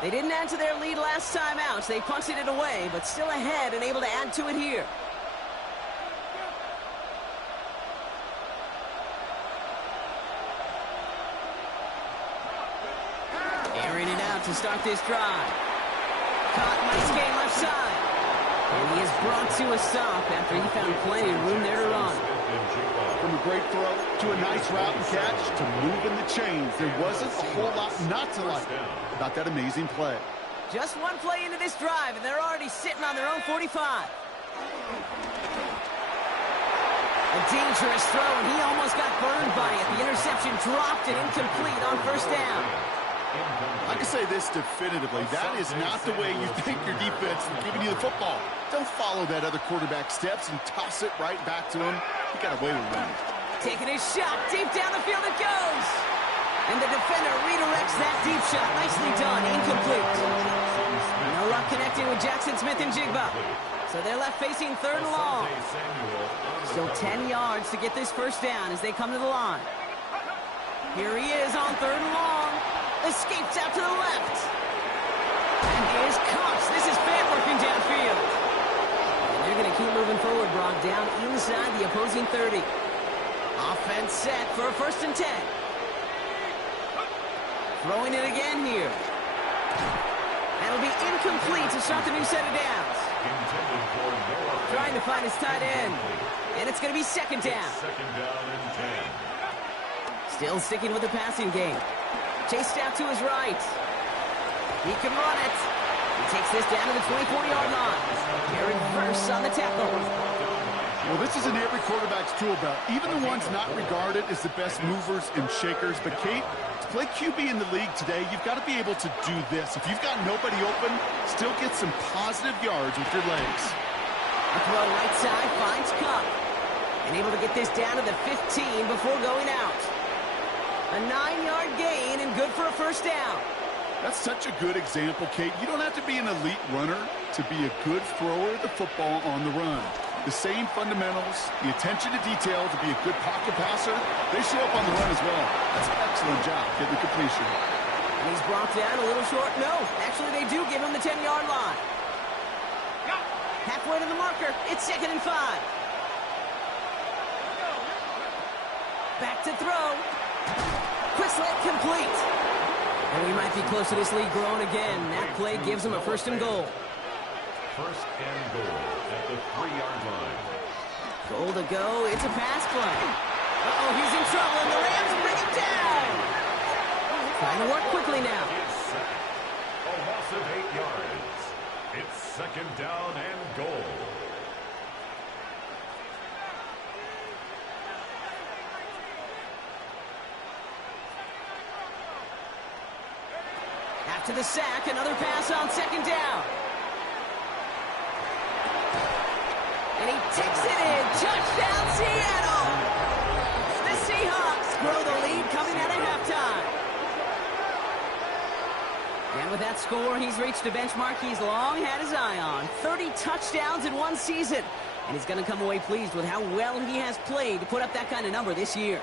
They didn't add to their lead last time out, so they punted it away, but still ahead and able to add to it here. Airing it out to start this drive. Caught nice game left side. And he is brought to a stop after he found plenty of room there to run. From a great throw to a nice route and catch to moving the chains, there wasn't a whole lot not to like about that amazing play. Just one play into this drive, and they're already sitting on their own 45. A dangerous throw, and he almost got burned by it. The interception dropped and incomplete on first down. I can say this definitively. That is not the way you think your defense is giving you the football. Don't follow that other quarterback steps and toss it right back to him. He got away with it. Taking his shot, deep down the field it goes. And the defender redirects that deep shot. Nicely done, incomplete. No luck connecting with Jackson Smith and Jigba. So they're left facing third and long. Still 10 yards to get this first down as they come to the line. Here he is on third and long. Escapes out to the left. And here's Cox. This is Fant working downfield. And they're going to keep moving forward, Brock, down inside the opposing 30. Offense set for a 1st and 10. Throwing it again here. That'll be incomplete to start the new set of downs. Trying to find his tight end. And it's going to be second down. Still sticking with the passing game. Chased out to his right. He can run it. He takes this down to the 24-yard line. Aaron first on the tackle. Well, this is in every quarterback's tool belt. Even the ones not regarded as the best movers and shakers. But, Kate, to play QB in the league today, you've got to be able to do this. If you've got nobody open, still get some positive yards with your legs. A throw right side finds Kupp. And able to get this down to the 15 before going out. A 9-yard gain and good for a first down. That's such a good example, Kate. You don't have to be an elite runner to be a good thrower of the football on the run. The same fundamentals, the attention to detail to be a good pocket passer, they show up on the run as well. That's an excellent job getting the completion. And he's brought down a little short. No, actually they do give him the 10-yard line. Halfway to the marker. It's 2nd and 5. Back to throw. Quick slant complete. And we might be close to this lead growing again. That play gives him a 1st and goal. 1st and goal at the 3-yard line. Goal to go. It's a pass play. Uh-oh, he's in trouble, and the Rams bring him down. Trying to work quickly now. It's second. A loss of 8 yards. It's 2nd down and goal. After the sack, another pass on 2nd down. And he takes it in. Touchdown, Seattle! The Seahawks grow the lead coming out of halftime. And with that score, he's reached a benchmark he's long had his eye on. 30 touchdowns in one season. And he's going to come away pleased with how well he has played to put up that kind of number this year.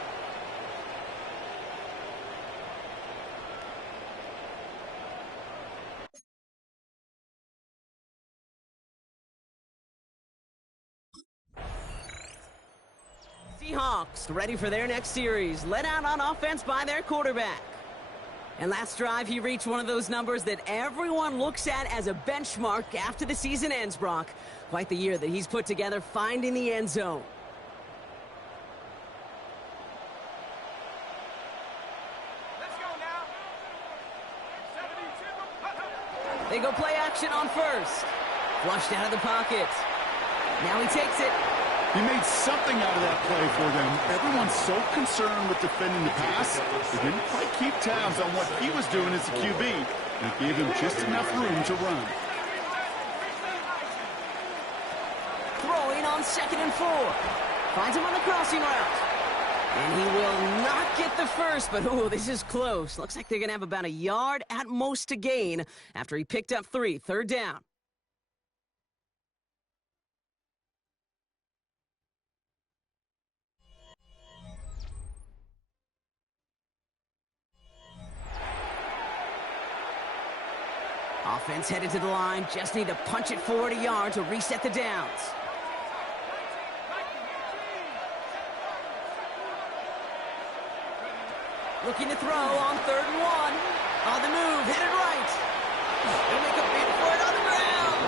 Seahawks ready for their next series, led out on offense by their quarterback. And last drive, he reached one of those numbers that everyone looks at as a benchmark after the season ends, Brock. Quite the year that he's put together finding the end zone. Let's go now. 72. They go play action on 1st. Flushed out of the pocket. Now he takes it. He made something out of that play for them. Everyone's so concerned with defending the pass, they didn't quite keep tabs on what he was doing as a QB. And it gave him just enough room to run. Throwing on 2nd and 4. Finds him on the crossing route. And he will not get the first, but ooh, this is close. Looks like they're going to have about a yard at most to gain after he picked up 3, 3rd down. Offense headed to the line. Just need to punch it forward a yard to reset the downs. Looking to throw on 3rd and 1. On the move, headed right. He'll make a bid for it on the ground.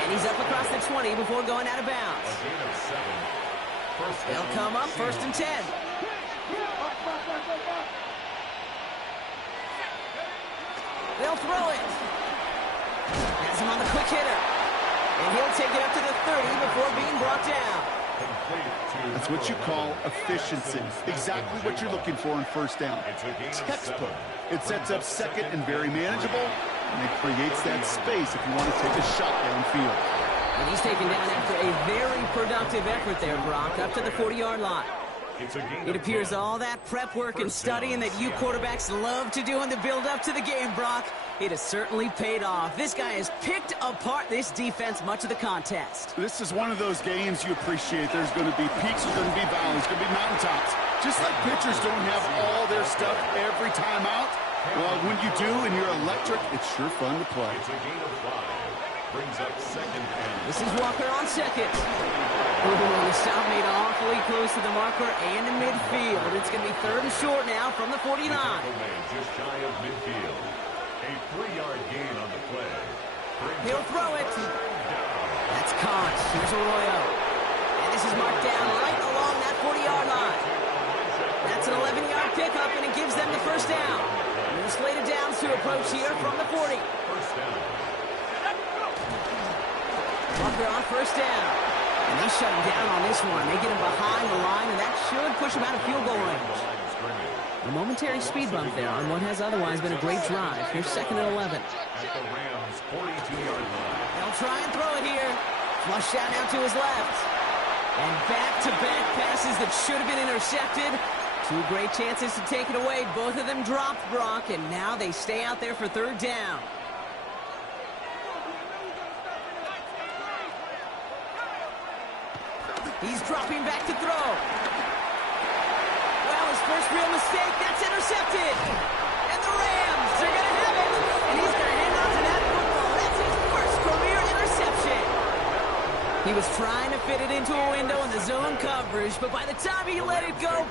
And he's up across the 20 before going out of bounds. They'll come up 1st and 10. They'll throw it. Has him on the quick hitter. And he'll take it up to the 30 before being brought down. That's what you call efficiency. Exactly what you're looking for in 1st down. Textbook. It sets up 2nd and very manageable, and it creates that space if you want to take a shot downfield. And he's taken down after a very productive effort there, Brock, up to the 40-yard line. It appears all that prep work and studying that you quarterbacks love to do in the build-up to the game, Brock, it has certainly paid off. This guy has picked apart this defense much of the contest. This is one of those games you appreciate. There's going to be peaks, there's going to be valleys, there's going to be mountaintops. Just like pitchers don't have all their stuff every time out, well, when you do and you're electric, it's sure fun to play. It's a gain of 5. Brings up 2nd and... This is Walker on 2nd. Ooh, the stop made awfully close to the marker and in midfield. It's going to be 3rd and short now from the 49. Just shy of midfield. A 3-yard gain on the play. He'll throw it. That's caught. Here's Arroyo. And this is marked down right along that 40-yard line. That's an 11-yard pickup, and it gives them the 1st down. New slated downs to approach here from the 40. 1st down. Walker on 1st down. And they shut him down on this one. They get him behind the line, and that should push him out of field goal range. A momentary speed bump there on what has otherwise been a great drive. Here's 2nd and 11. At the Rams' 42-yard line. They'll try and throw it here. Flush out now to his left. And back-to-back passes that should have been intercepted. 2 great chances to take it away. Both of them dropped, Brock, and now they stay out there for 3rd down. He's dropping back to throw. Well, his first real mistake, that's intercepted. And the Rams are going to have it. And he's going to hang on to that football. That's his first career interception. He was trying to fit it into a window in the zone coverage, but by the time he let it go...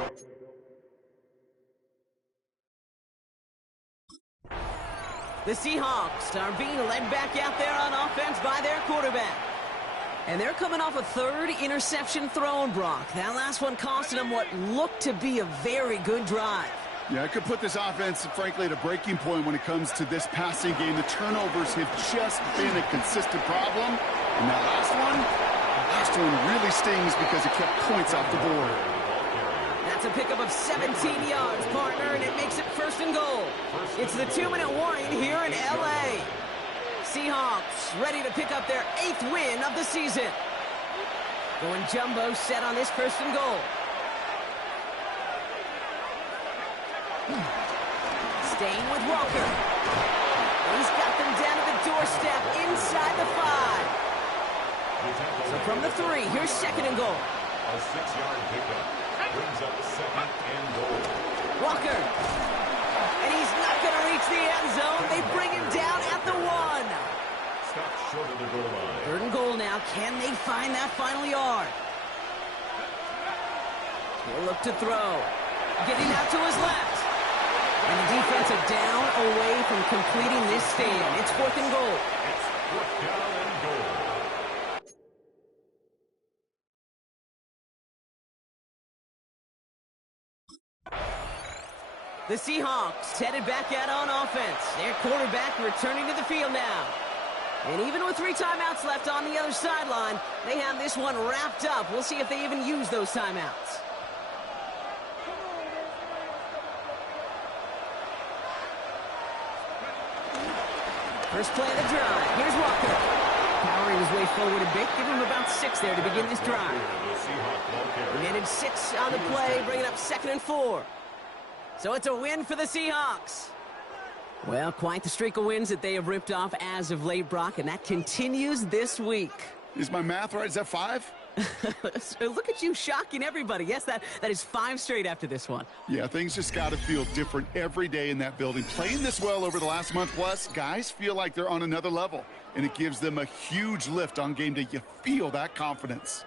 The Seahawks are being led back out there on offense by their quarterback. And they're coming off a third interception thrown, Brock. That last one costing them what looked to be a very good drive. Yeah, it could put this offense, frankly, at a breaking point when it comes to this passing game. The turnovers have just been a consistent problem. And that last one really stings because it kept points off the board. That's a pickup of 17 yards, partner, and it makes it 1st and goal. It's the 2-minute warning here in L.A. Seahawks ready to pick up their 8th win of the season. Going jumbo set on this 1st and goal. Staying with Walker. He's got them down to the doorstep inside the 5. So from the 3, here's 2nd and goal. A 6-yard pickup brings up 2nd and goal. Walker. And he's not going to reach the end zone. They bring him down at the 1. Stopped short of the goal line. 3rd and goal now. Can they find that final yard? He'll look to throw. Getting out to his left. And the defense are down away from completing this stand. It's 4th and goal. It's 4th down and goal. The Seahawks headed back out on offense. Their quarterback returning to the field now. And even with 3 timeouts left on the other sideline, they have this one wrapped up. We'll see if they even use those timeouts. First play of the drive. Here's Walker. Powering his way forward a bit. Give him about 6 there to begin this drive. He netted 6 on the play, bringing up 2nd and 4. So it's a win for the Seahawks. Well, quite the streak of wins that they have ripped off as of late, Brock, and that continues this week. Is my math right? Is that 5? So look at you shocking everybody. Yes, that is 5 straight after this one. Yeah, things just got to feel different every day in that building. Playing this well over the last month plus, guys feel like they're on another level, and it gives them a huge lift on game day. You feel that confidence.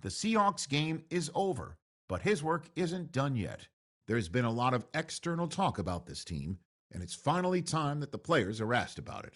The Seahawks game is over, but his work isn't done yet. There's been a lot of external talk about this team, and it's finally time that the players are asked about it.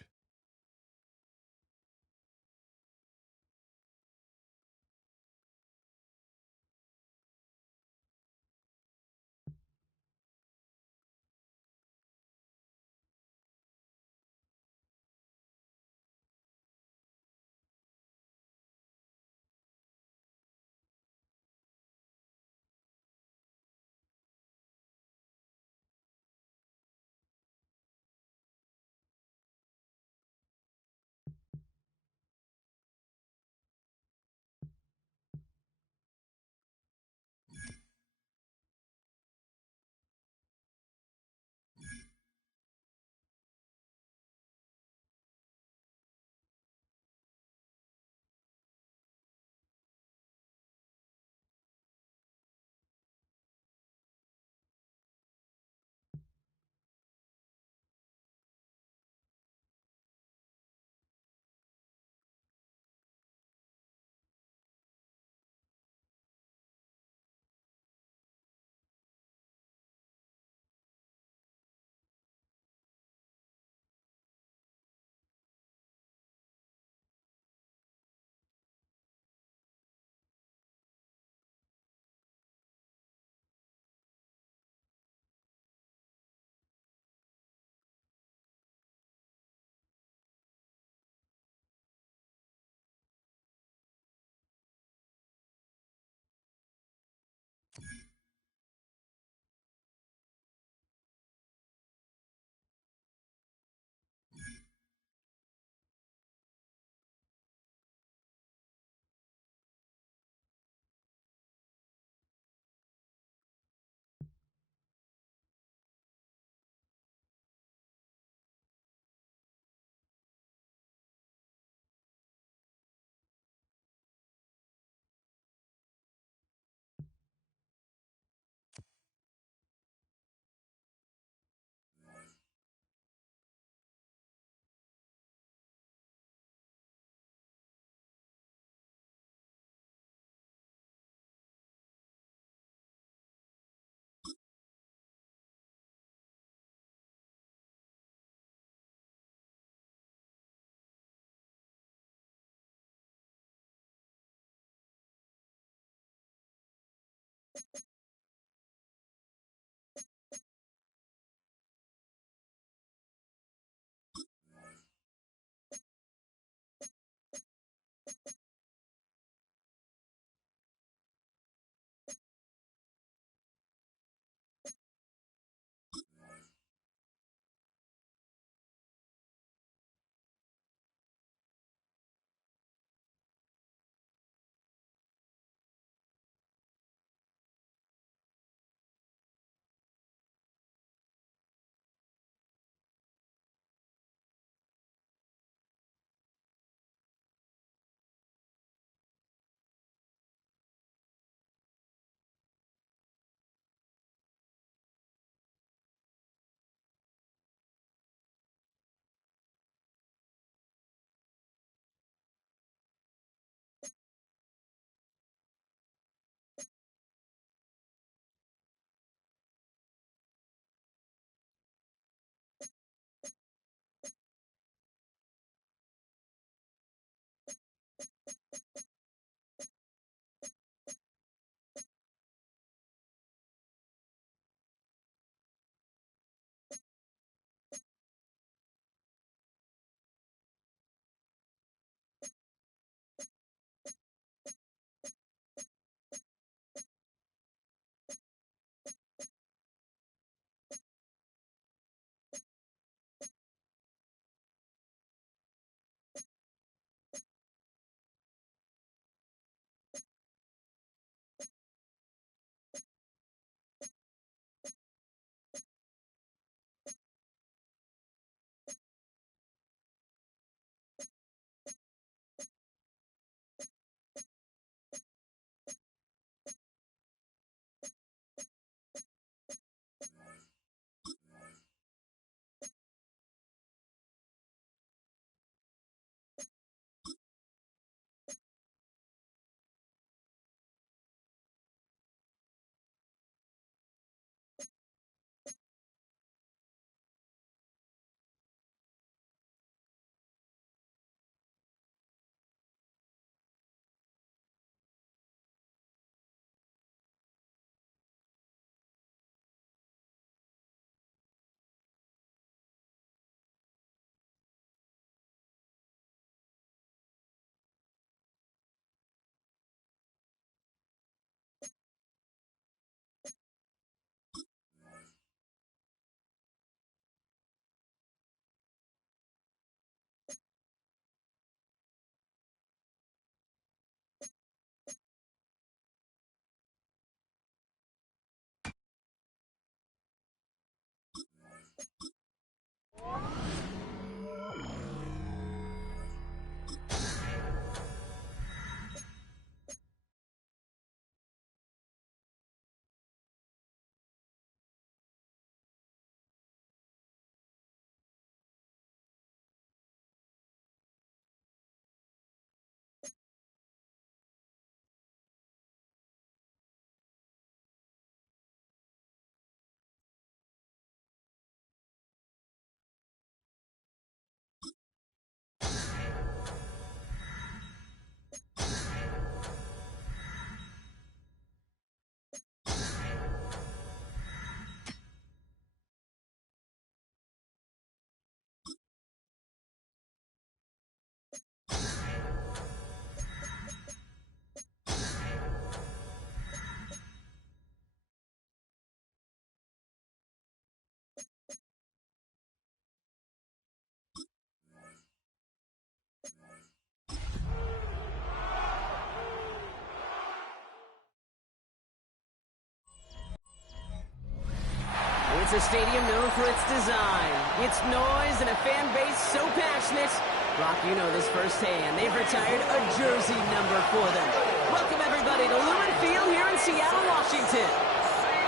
It's a stadium known for its design, its noise, and a fan base so passionate. Brock, you know this firsthand. They've retired a jersey number for them. Welcome, everybody, to Lumen Field here in Seattle, Washington.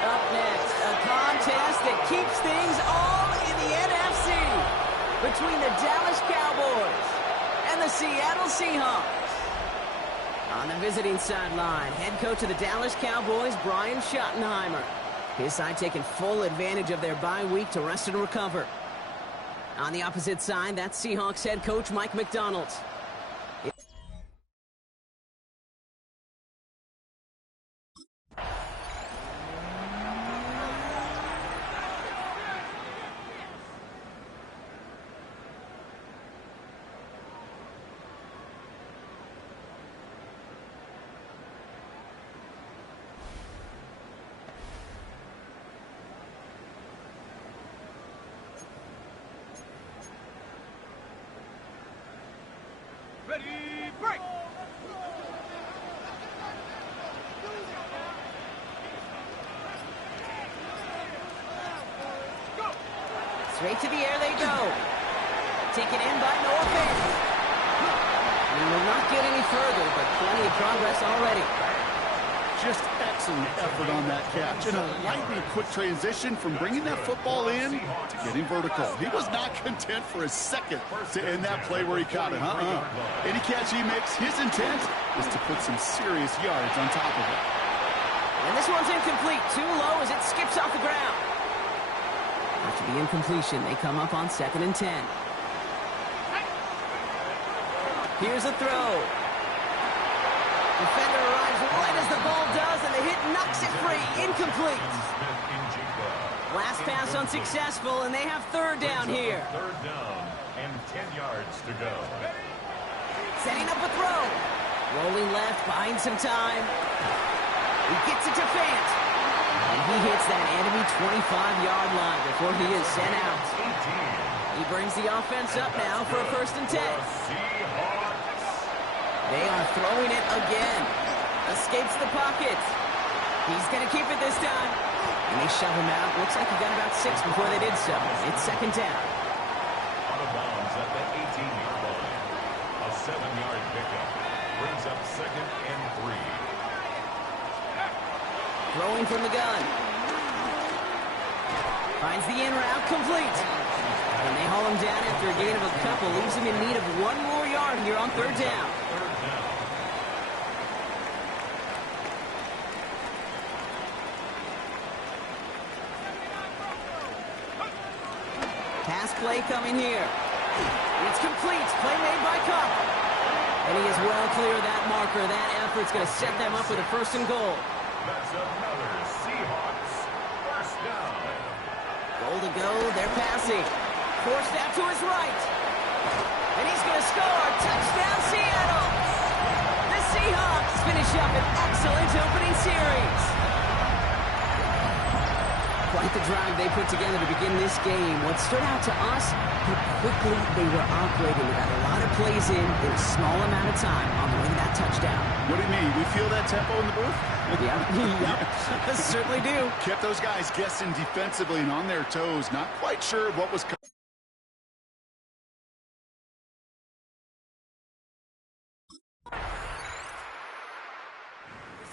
Up next, a contest that keeps things all in the NFC between the Dallas Cowboys and the Seattle Seahawks. On the visiting sideline, head coach of the Dallas Cowboys, Brian Schottenheimer. His side taking full advantage of their bye week to rest and recover. On the opposite side, that's Seahawks head coach Mike McDonald. Straight to the air they go. Taken in by Noah Fant. We will not get any further, but plenty of progress already. Just excellent effort on that catch. And a lightning quick transition from bringing that football in to getting vertical. He was not content for a second to end that play where he caught it. Any catch he makes, his intent is to put some serious yards on top of it. And this one's incomplete. Too low as it skips off the ground. After the incompletion, they come up on 2nd and 10. Here's a throw. Defender arrives right as the ball does, and the hit knocks it free. Incomplete. Last pass unsuccessful, and they have 3rd down here. 3rd down and 10 yards to go. Setting up a throw. Rolling left, buying some time. He gets it to Fant. And he hits that enemy 25-yard line before he is sent out. He brings the offense up now for a 1st and 10. They are throwing it again. Escapes the pocket. He's going to keep it this time. And they shove him out. Looks like he got about 6 before they did so. It's 2nd down. Out of bounds at the 18-yard line. A 7-yard pickup. Brings up 2nd and 3. Throwing from the gun. Finds the in route complete. And they haul him down after a gain of a couple. Leaves him in need of 1 more yard here on 3rd down. Pass play coming here. It's complete. Play made by Cup. And he is well clear of that marker. That effort's going to set them up with a 1st and goal. That's another Seahawks 1st down. Goal to go. They're passing. Forced out to his right. And he's going to score. Touchdown, Seattle. The Seahawks finish up an excellent opening series. Quite the drive they put together to begin this game. What stood out to us, how quickly they were operating. They got a lot of plays in a small amount of time on the way to that touchdown. What do you mean? We feel that tempo in the booth? Yeah, certainly do. Kept those guys guessing defensively and on their toes. Not quite sure what was coming.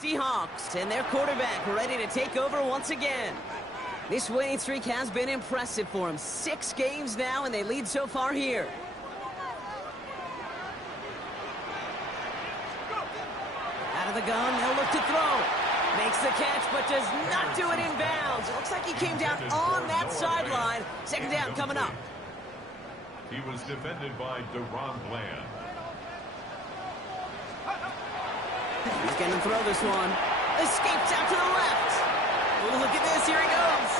Seahawks and their quarterback ready to take over once again. This winning streak has been impressive for them. 6 games now, and they lead so far here. Out of the gun, they'll look to throw. Makes the catch, but does not do it in bounds. It looks like he came down on that sideline. 2nd down coming up. He was defended by Deron Bland. He's going to throw this one. Escapes out to the left. Ooh, look at this. Here he goes.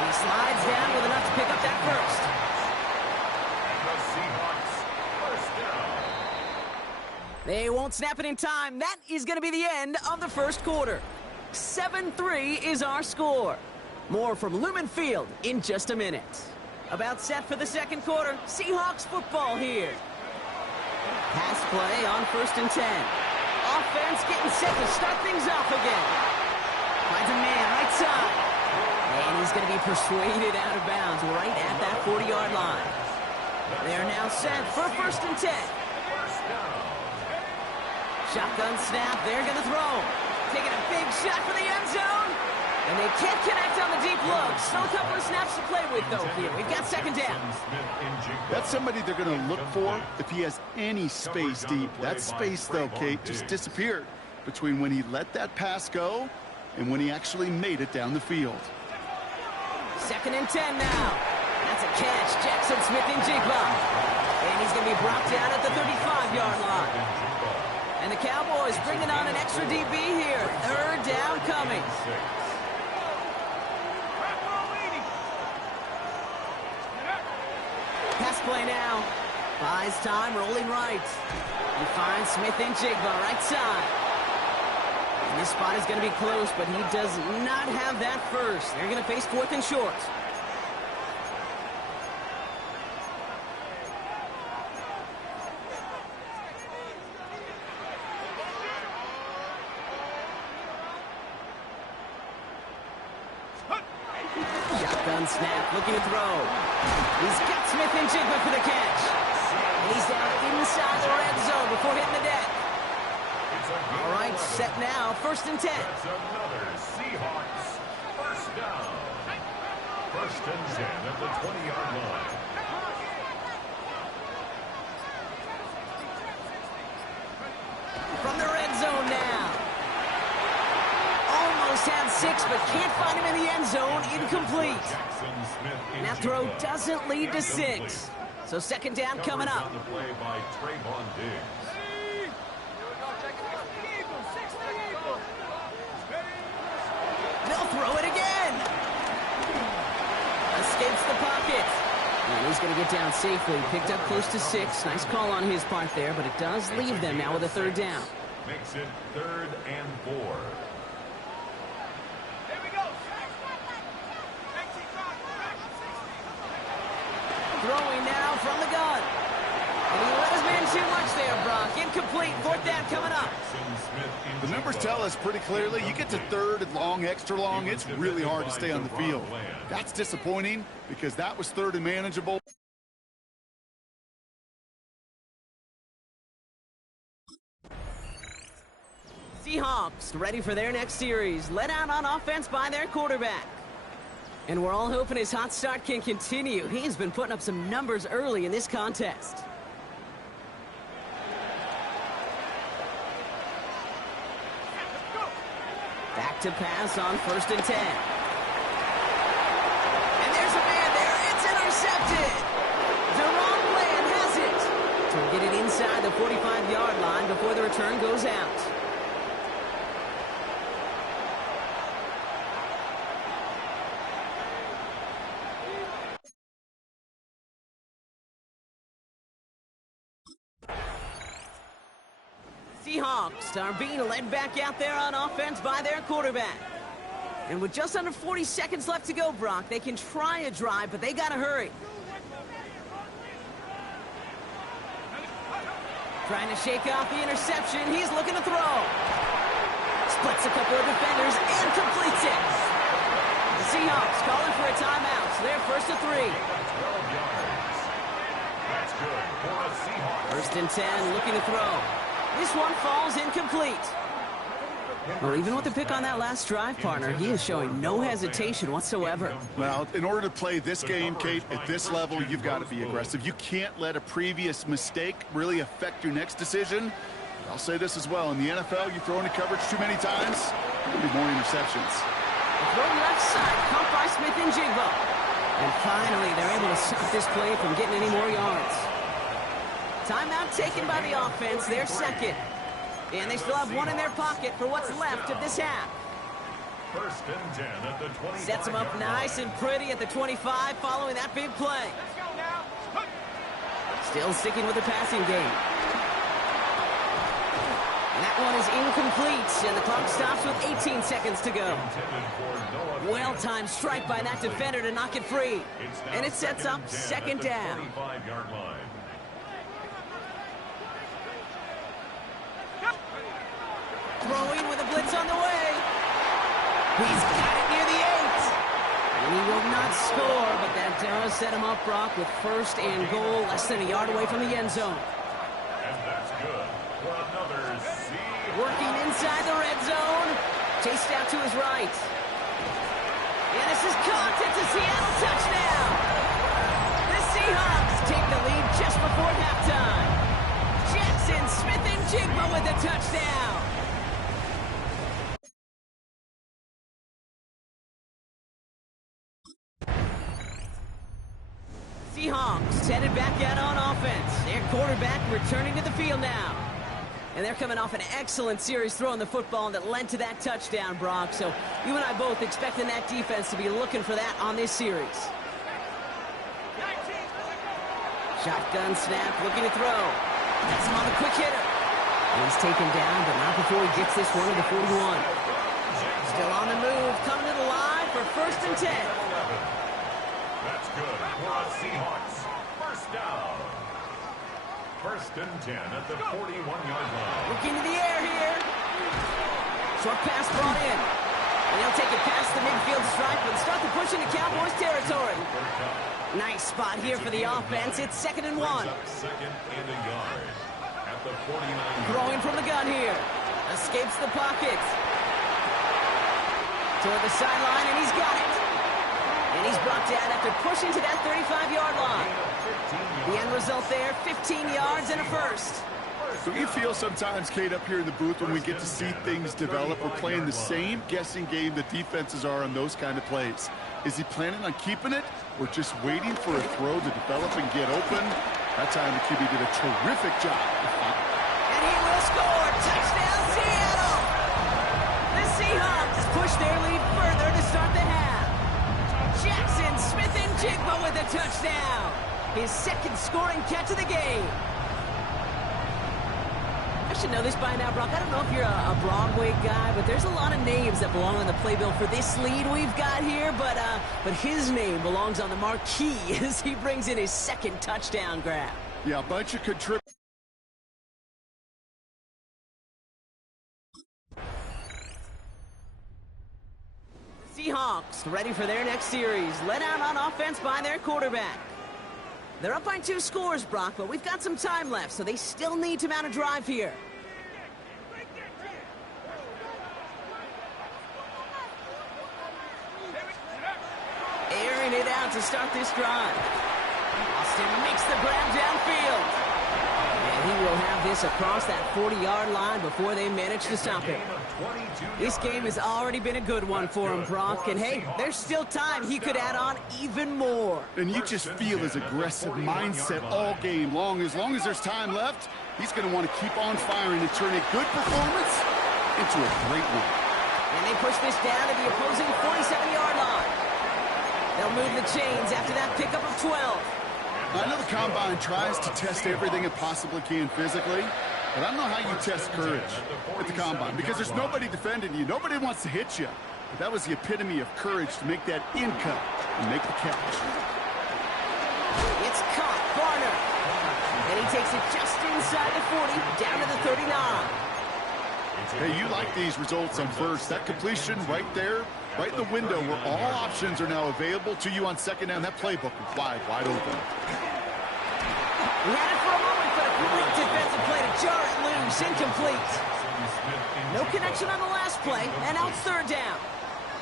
He slides down with enough to pick up that 1st. The Seahawks 1st down. They won't snap it in time. That is going to be the end of the 1st quarter. 7-3 is our score. More from Lumen Field in just a minute. About set for the 2nd quarter. Seahawks football here. Pass play on 1st and 10. Offense getting set to start things off again. Finds a man right side. And he's going to be persuaded out of bounds right at that 40-yard line. They're now set for 1st and 10. Shotgun snap. They're going to throw. Taking a big shot for the end zone. And they can't connect on the deep look. Still a couple of snaps to play with, though, here. We've got 2nd down. That's somebody they're going to look for if he has any space deep. That space, though, Kate, just disappeared between when he let that pass go and when he actually made it down the field. 2nd and 10 now. That's a catch. Jackson Smith-Njigba. And he's going to be brought down at the 35-yard line. And the Cowboys bringing on an extra DB here. 3rd down coming. Pass play now. Buys time, rolling right. He finds Smith-Njigba right side. And this spot is going to be close, but he does not have that 1st. They're going to face 4th and short. snap, looking to throw. He's got Smith-Njigba for the catch. And he's down inside the red zone before hitting the deck. All right, set now, 1st and 10. That's another Seahawks first down. 1st and 10 at the 20-yard line. From the red zone now. Almost had 6, but can't find him in the end zone. Incomplete. And that throw doesn't lead to 6. So 2nd down coming up. On the play by Trayvon Diggs. They'll throw it again. Escapes the pocket. And he's going to get down safely. Picked up close to 6. Nice call on his part there, but it does leave them now with a 3rd down. Makes it 3rd and 4. Here we go. Throwing now from the gun. And he let his man too much there, Brock. Incomplete. 4th down coming up. The numbers tell us pretty clearly, you get to 3rd and long, extra long, it's really hard to stay on the field. That's disappointing because that was 3rd and manageable. Seahawks ready for their next series. Led out on offense by their quarterback. And we're all hoping his hot start can continue. He's been putting up some numbers early in this contest. Back to pass on 1st and 10. And there's a man there. It's intercepted. Deron Bland has it. To get it inside the 45-yard line before the return goes out. Seahawks are being led back out there on offense by their quarterback. And with just under 40 seconds left to go, Brock, they can try a drive, but they got to hurry. Trying to shake off the interception. He's looking to throw. Splits a couple of defenders and completes it. The Seahawks calling for a timeout. So they're 1st and 3. That's good for the Seahawks. 1st and 10, looking to throw. This one falls incomplete. Well, even with the pick on that last drive, partner, he is showing no hesitation whatsoever. Well, in order to play this game, Kate, at this level, you've got to be aggressive. You can't let a previous mistake really affect your next decision. I'll say this as well. In the NFL, you throw into coverage too many times, there'll be more interceptions. Throw left side, caught by Smith-Njigba. And finally, they're able to stop this play from getting any more yards. Timeout taken by the offense, their 2nd. And they still have 1 in their pocket for what's left of this half. 1st and 10 at the 25. Sets them up nice and pretty at the 25 following that big play. Let's go now. Still sticking with the passing game. And that one is incomplete, and the clock stops with 18 seconds to go. Well-timed strike by that defender to knock it free. And it sets up 2nd down. 25-yard line. Throwing with a blitz on the way. He's got it near the 8. And he will not score, but that does set him up, Brock, with 1st and goal, less than a yard away from the end zone. And that's good for another Seahawks. Working inside the red zone. Chased out to his right. And this is caught. It's a Seattle touchdown. The Seahawks take the lead just before halftime. Jackson Smith-Njigba with the touchdown. Seahawks headed back out on offense. Their quarterback returning to the field now. And they're coming off an excellent series throwing the football that led to that touchdown, Brock. So you and I both expecting that defense to be looking for that on this series. Shotgun snap, looking to throw. That's him on the quick hitter. And he's taken down, but not before he gets this one to the 41. Still on the move, coming to the line for 1st and 10. That's good for the Seahawks. 1st down. 1st and 10 at the 41-yard line. Looking to the air here. Short pass brought in. And he'll take it past the midfield stripe and start to push into Cowboys territory. Nice spot here for the offense. It's 2nd and 1. Second and a yard at the 49. Throwing from the gun here. Escapes the pocket. Toward the sideline, and he's got it. And he's brought down after pushing to that 35-yard line. The end result there, 15 yards and a first. So you feel sometimes, Kate, up here in the booth when we get to see things develop, we're playing the same guessing game the defenses are on those kind of plays. Is he planning on keeping it or just waiting for a throw to develop and get open? That time the QB did a terrific job. And he will score. Touchdown, Seattle! The Seahawks push their lead further to start the half. Jackson Smith-Njigba with a touchdown. His 2nd scoring catch of the game. I should know this by now, Brock. I don't know if you're a Broadway guy, but there's a lot of names that belong on the playbill for this lead we've got here. But his name belongs on the marquee as he brings in his 2nd touchdown grab. Yeah, a bunch of contributors. Seahawks ready for their next series. Led out on offense by their quarterback. They're up by 2 scores, Brock, but we've got some time left, so they still need to mount a drive here. Airing it out to start this drive. Austin makes the grab downfield. And he will have this across that 40-yard line before they manage to stop him. This game has already been a good one for him, Brock. And, hey, there's still time. He could add on even more. And you just feel his aggressive mindset all game long. As long as there's time left, he's going to want to keep on firing and turn a good performance into a great one. And they push this down to the opposing 47-yard line. They'll move the chains after that pickup of 12. I know the Combine tries to test everything it possibly can physically, but I don't know how you test courage at the Combine because there's nobody defending you. Nobody wants to hit you. But that was the epitome of courage to make that in cut and make the catch. It's caught, Garner. And he takes it just inside the 40, down to the 39. Hey, you like these results on first. That completion right there, right in the window where all options are now available to you on 2nd down. That playbook was wide open. He had it for a moment, but a great defensive play to jar it loose, incomplete. No connection on the last play, and now it's 3rd down.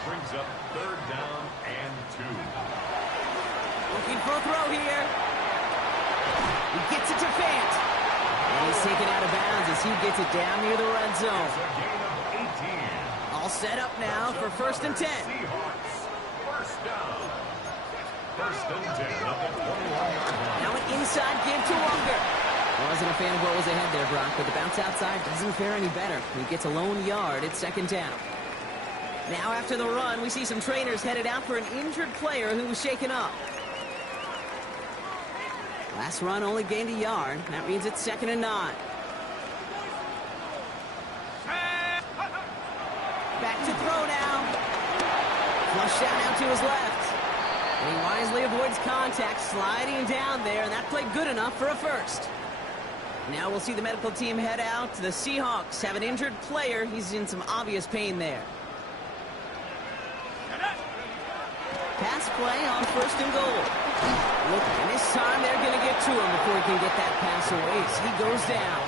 Brings up 3rd down and 2. Looking for a throw here. He gets it to Fant. And he's taken out of bounds as he gets it down near the red zone. A gain of 18. All set up now for 1st and 10. Seahawks. 1st down. 1st and 10 at the 21-yard line. Now an inside give to Walker. Wasn't a fan of what was ahead there, Brock, but the bounce outside doesn't fare any better. He gets a lone yard at 2nd down. Now after the run, we see some trainers headed out for an injured player who was shaken up. Last run only gained a yard. That means it's 2nd and 9. Back to throw now. Flush down out to his left. And he wisely avoids contact, sliding down there, and that played good enough for a first. Now we'll see the medical team head out. The Seahawks have an injured player. He's in some obvious pain there. Pass play on 1st and goal. Look, and this time they're going to get to him before he can get that pass away. So he goes down.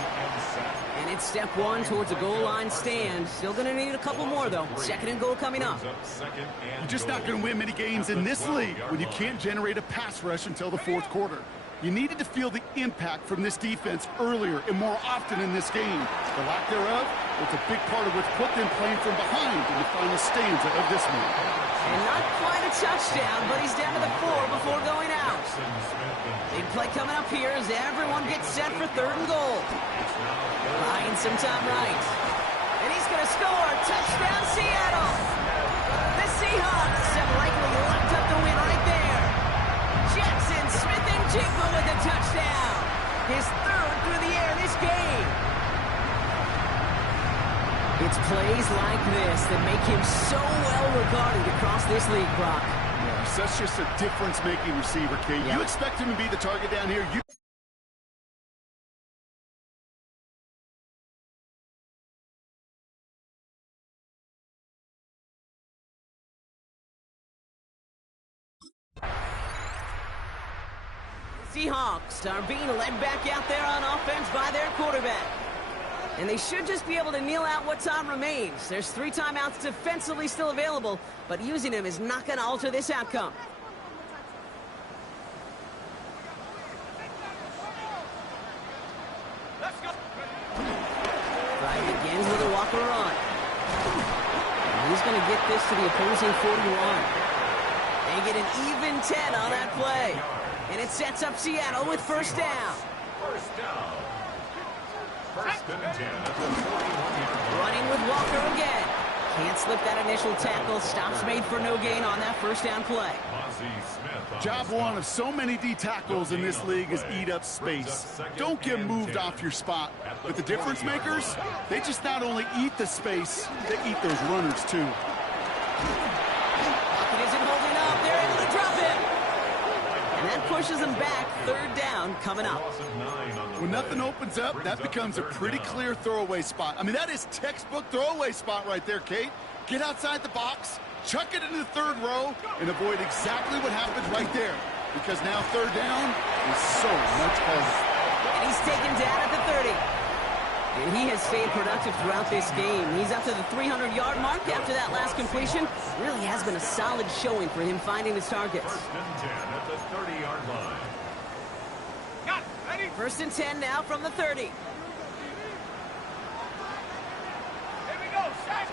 And it's step 1 towards a goal line stand. Still going to need a couple more, though. 2nd and goal coming up. You're just not going to win many games in this league when you can't generate a pass rush until the 4th quarter. You needed to feel the impact from this defense earlier and more often in this game. The lack thereof was a big part of what's put them playing from behind in the final stanza of this one. And not quite a touchdown, but he's down to the 4 before going out. Big play coming up here as everyone gets set for 3rd and goal. Buying some time right. And he's going to score. Touchdown, Seattle. The Seahawks have likely locked up the win right there. Jackson Smith-Njigba with a touchdown. His 3rd through the air this game. It's plays like this that make him so well regarded across this league, Brock. Yeah, that's just a difference-making receiver, Kate. Yep. You expect him to be the target down here. Seahawks are being led back out there on offense by their quarterback. And they should just be able to kneel out what time remains. There's 3 timeouts defensively still available, but using them is not going to alter this outcome. Let's go. Drive begins with a Walker run. And he's going to get this to the opposing 41. They get an even 10 on that play. And it sets up Seattle with first down. First down. First and 10 at the 41-yard line. Running with Walker again. Can't slip that initial tackle. Stops made for no gain on that first down play. Job one of so many D tackles in this league is eat up space. Don't get moved off your spot. But the difference makers, they just not only eat the space, they eat those runners too. Pocket isn't holding up. They're able to drop him. And that pushes them back. Third down coming up. When nothing opens up, that becomes a pretty clear throwaway spot. I mean, that is textbook throwaway spot right there, Kate. Get outside the box, chuck it into the third row, and avoid exactly what happens right there. Because now third down is so much harder. And he's taken down at the 30. And he has stayed productive throughout this game. He's up to the 300-yard mark after that last completion. Really has been a solid showing for him finding his targets. First and 10 at the 30-yard line. Got ready. First and 10 now from the 30. Here we go. Set.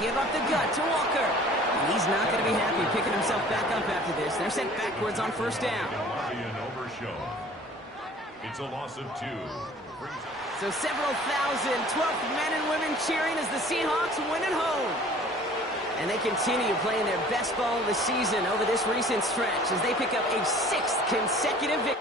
Give up the gut to Walker. And he's not going to be happy picking himself back up after this. They're sent backwards on first down. Overshown. It's a loss of 2. So several thousand 12th men and women cheering as the Seahawks win at home. And they continue playing their best ball of the season over this recent stretch as they pick up a 6th consecutive victory.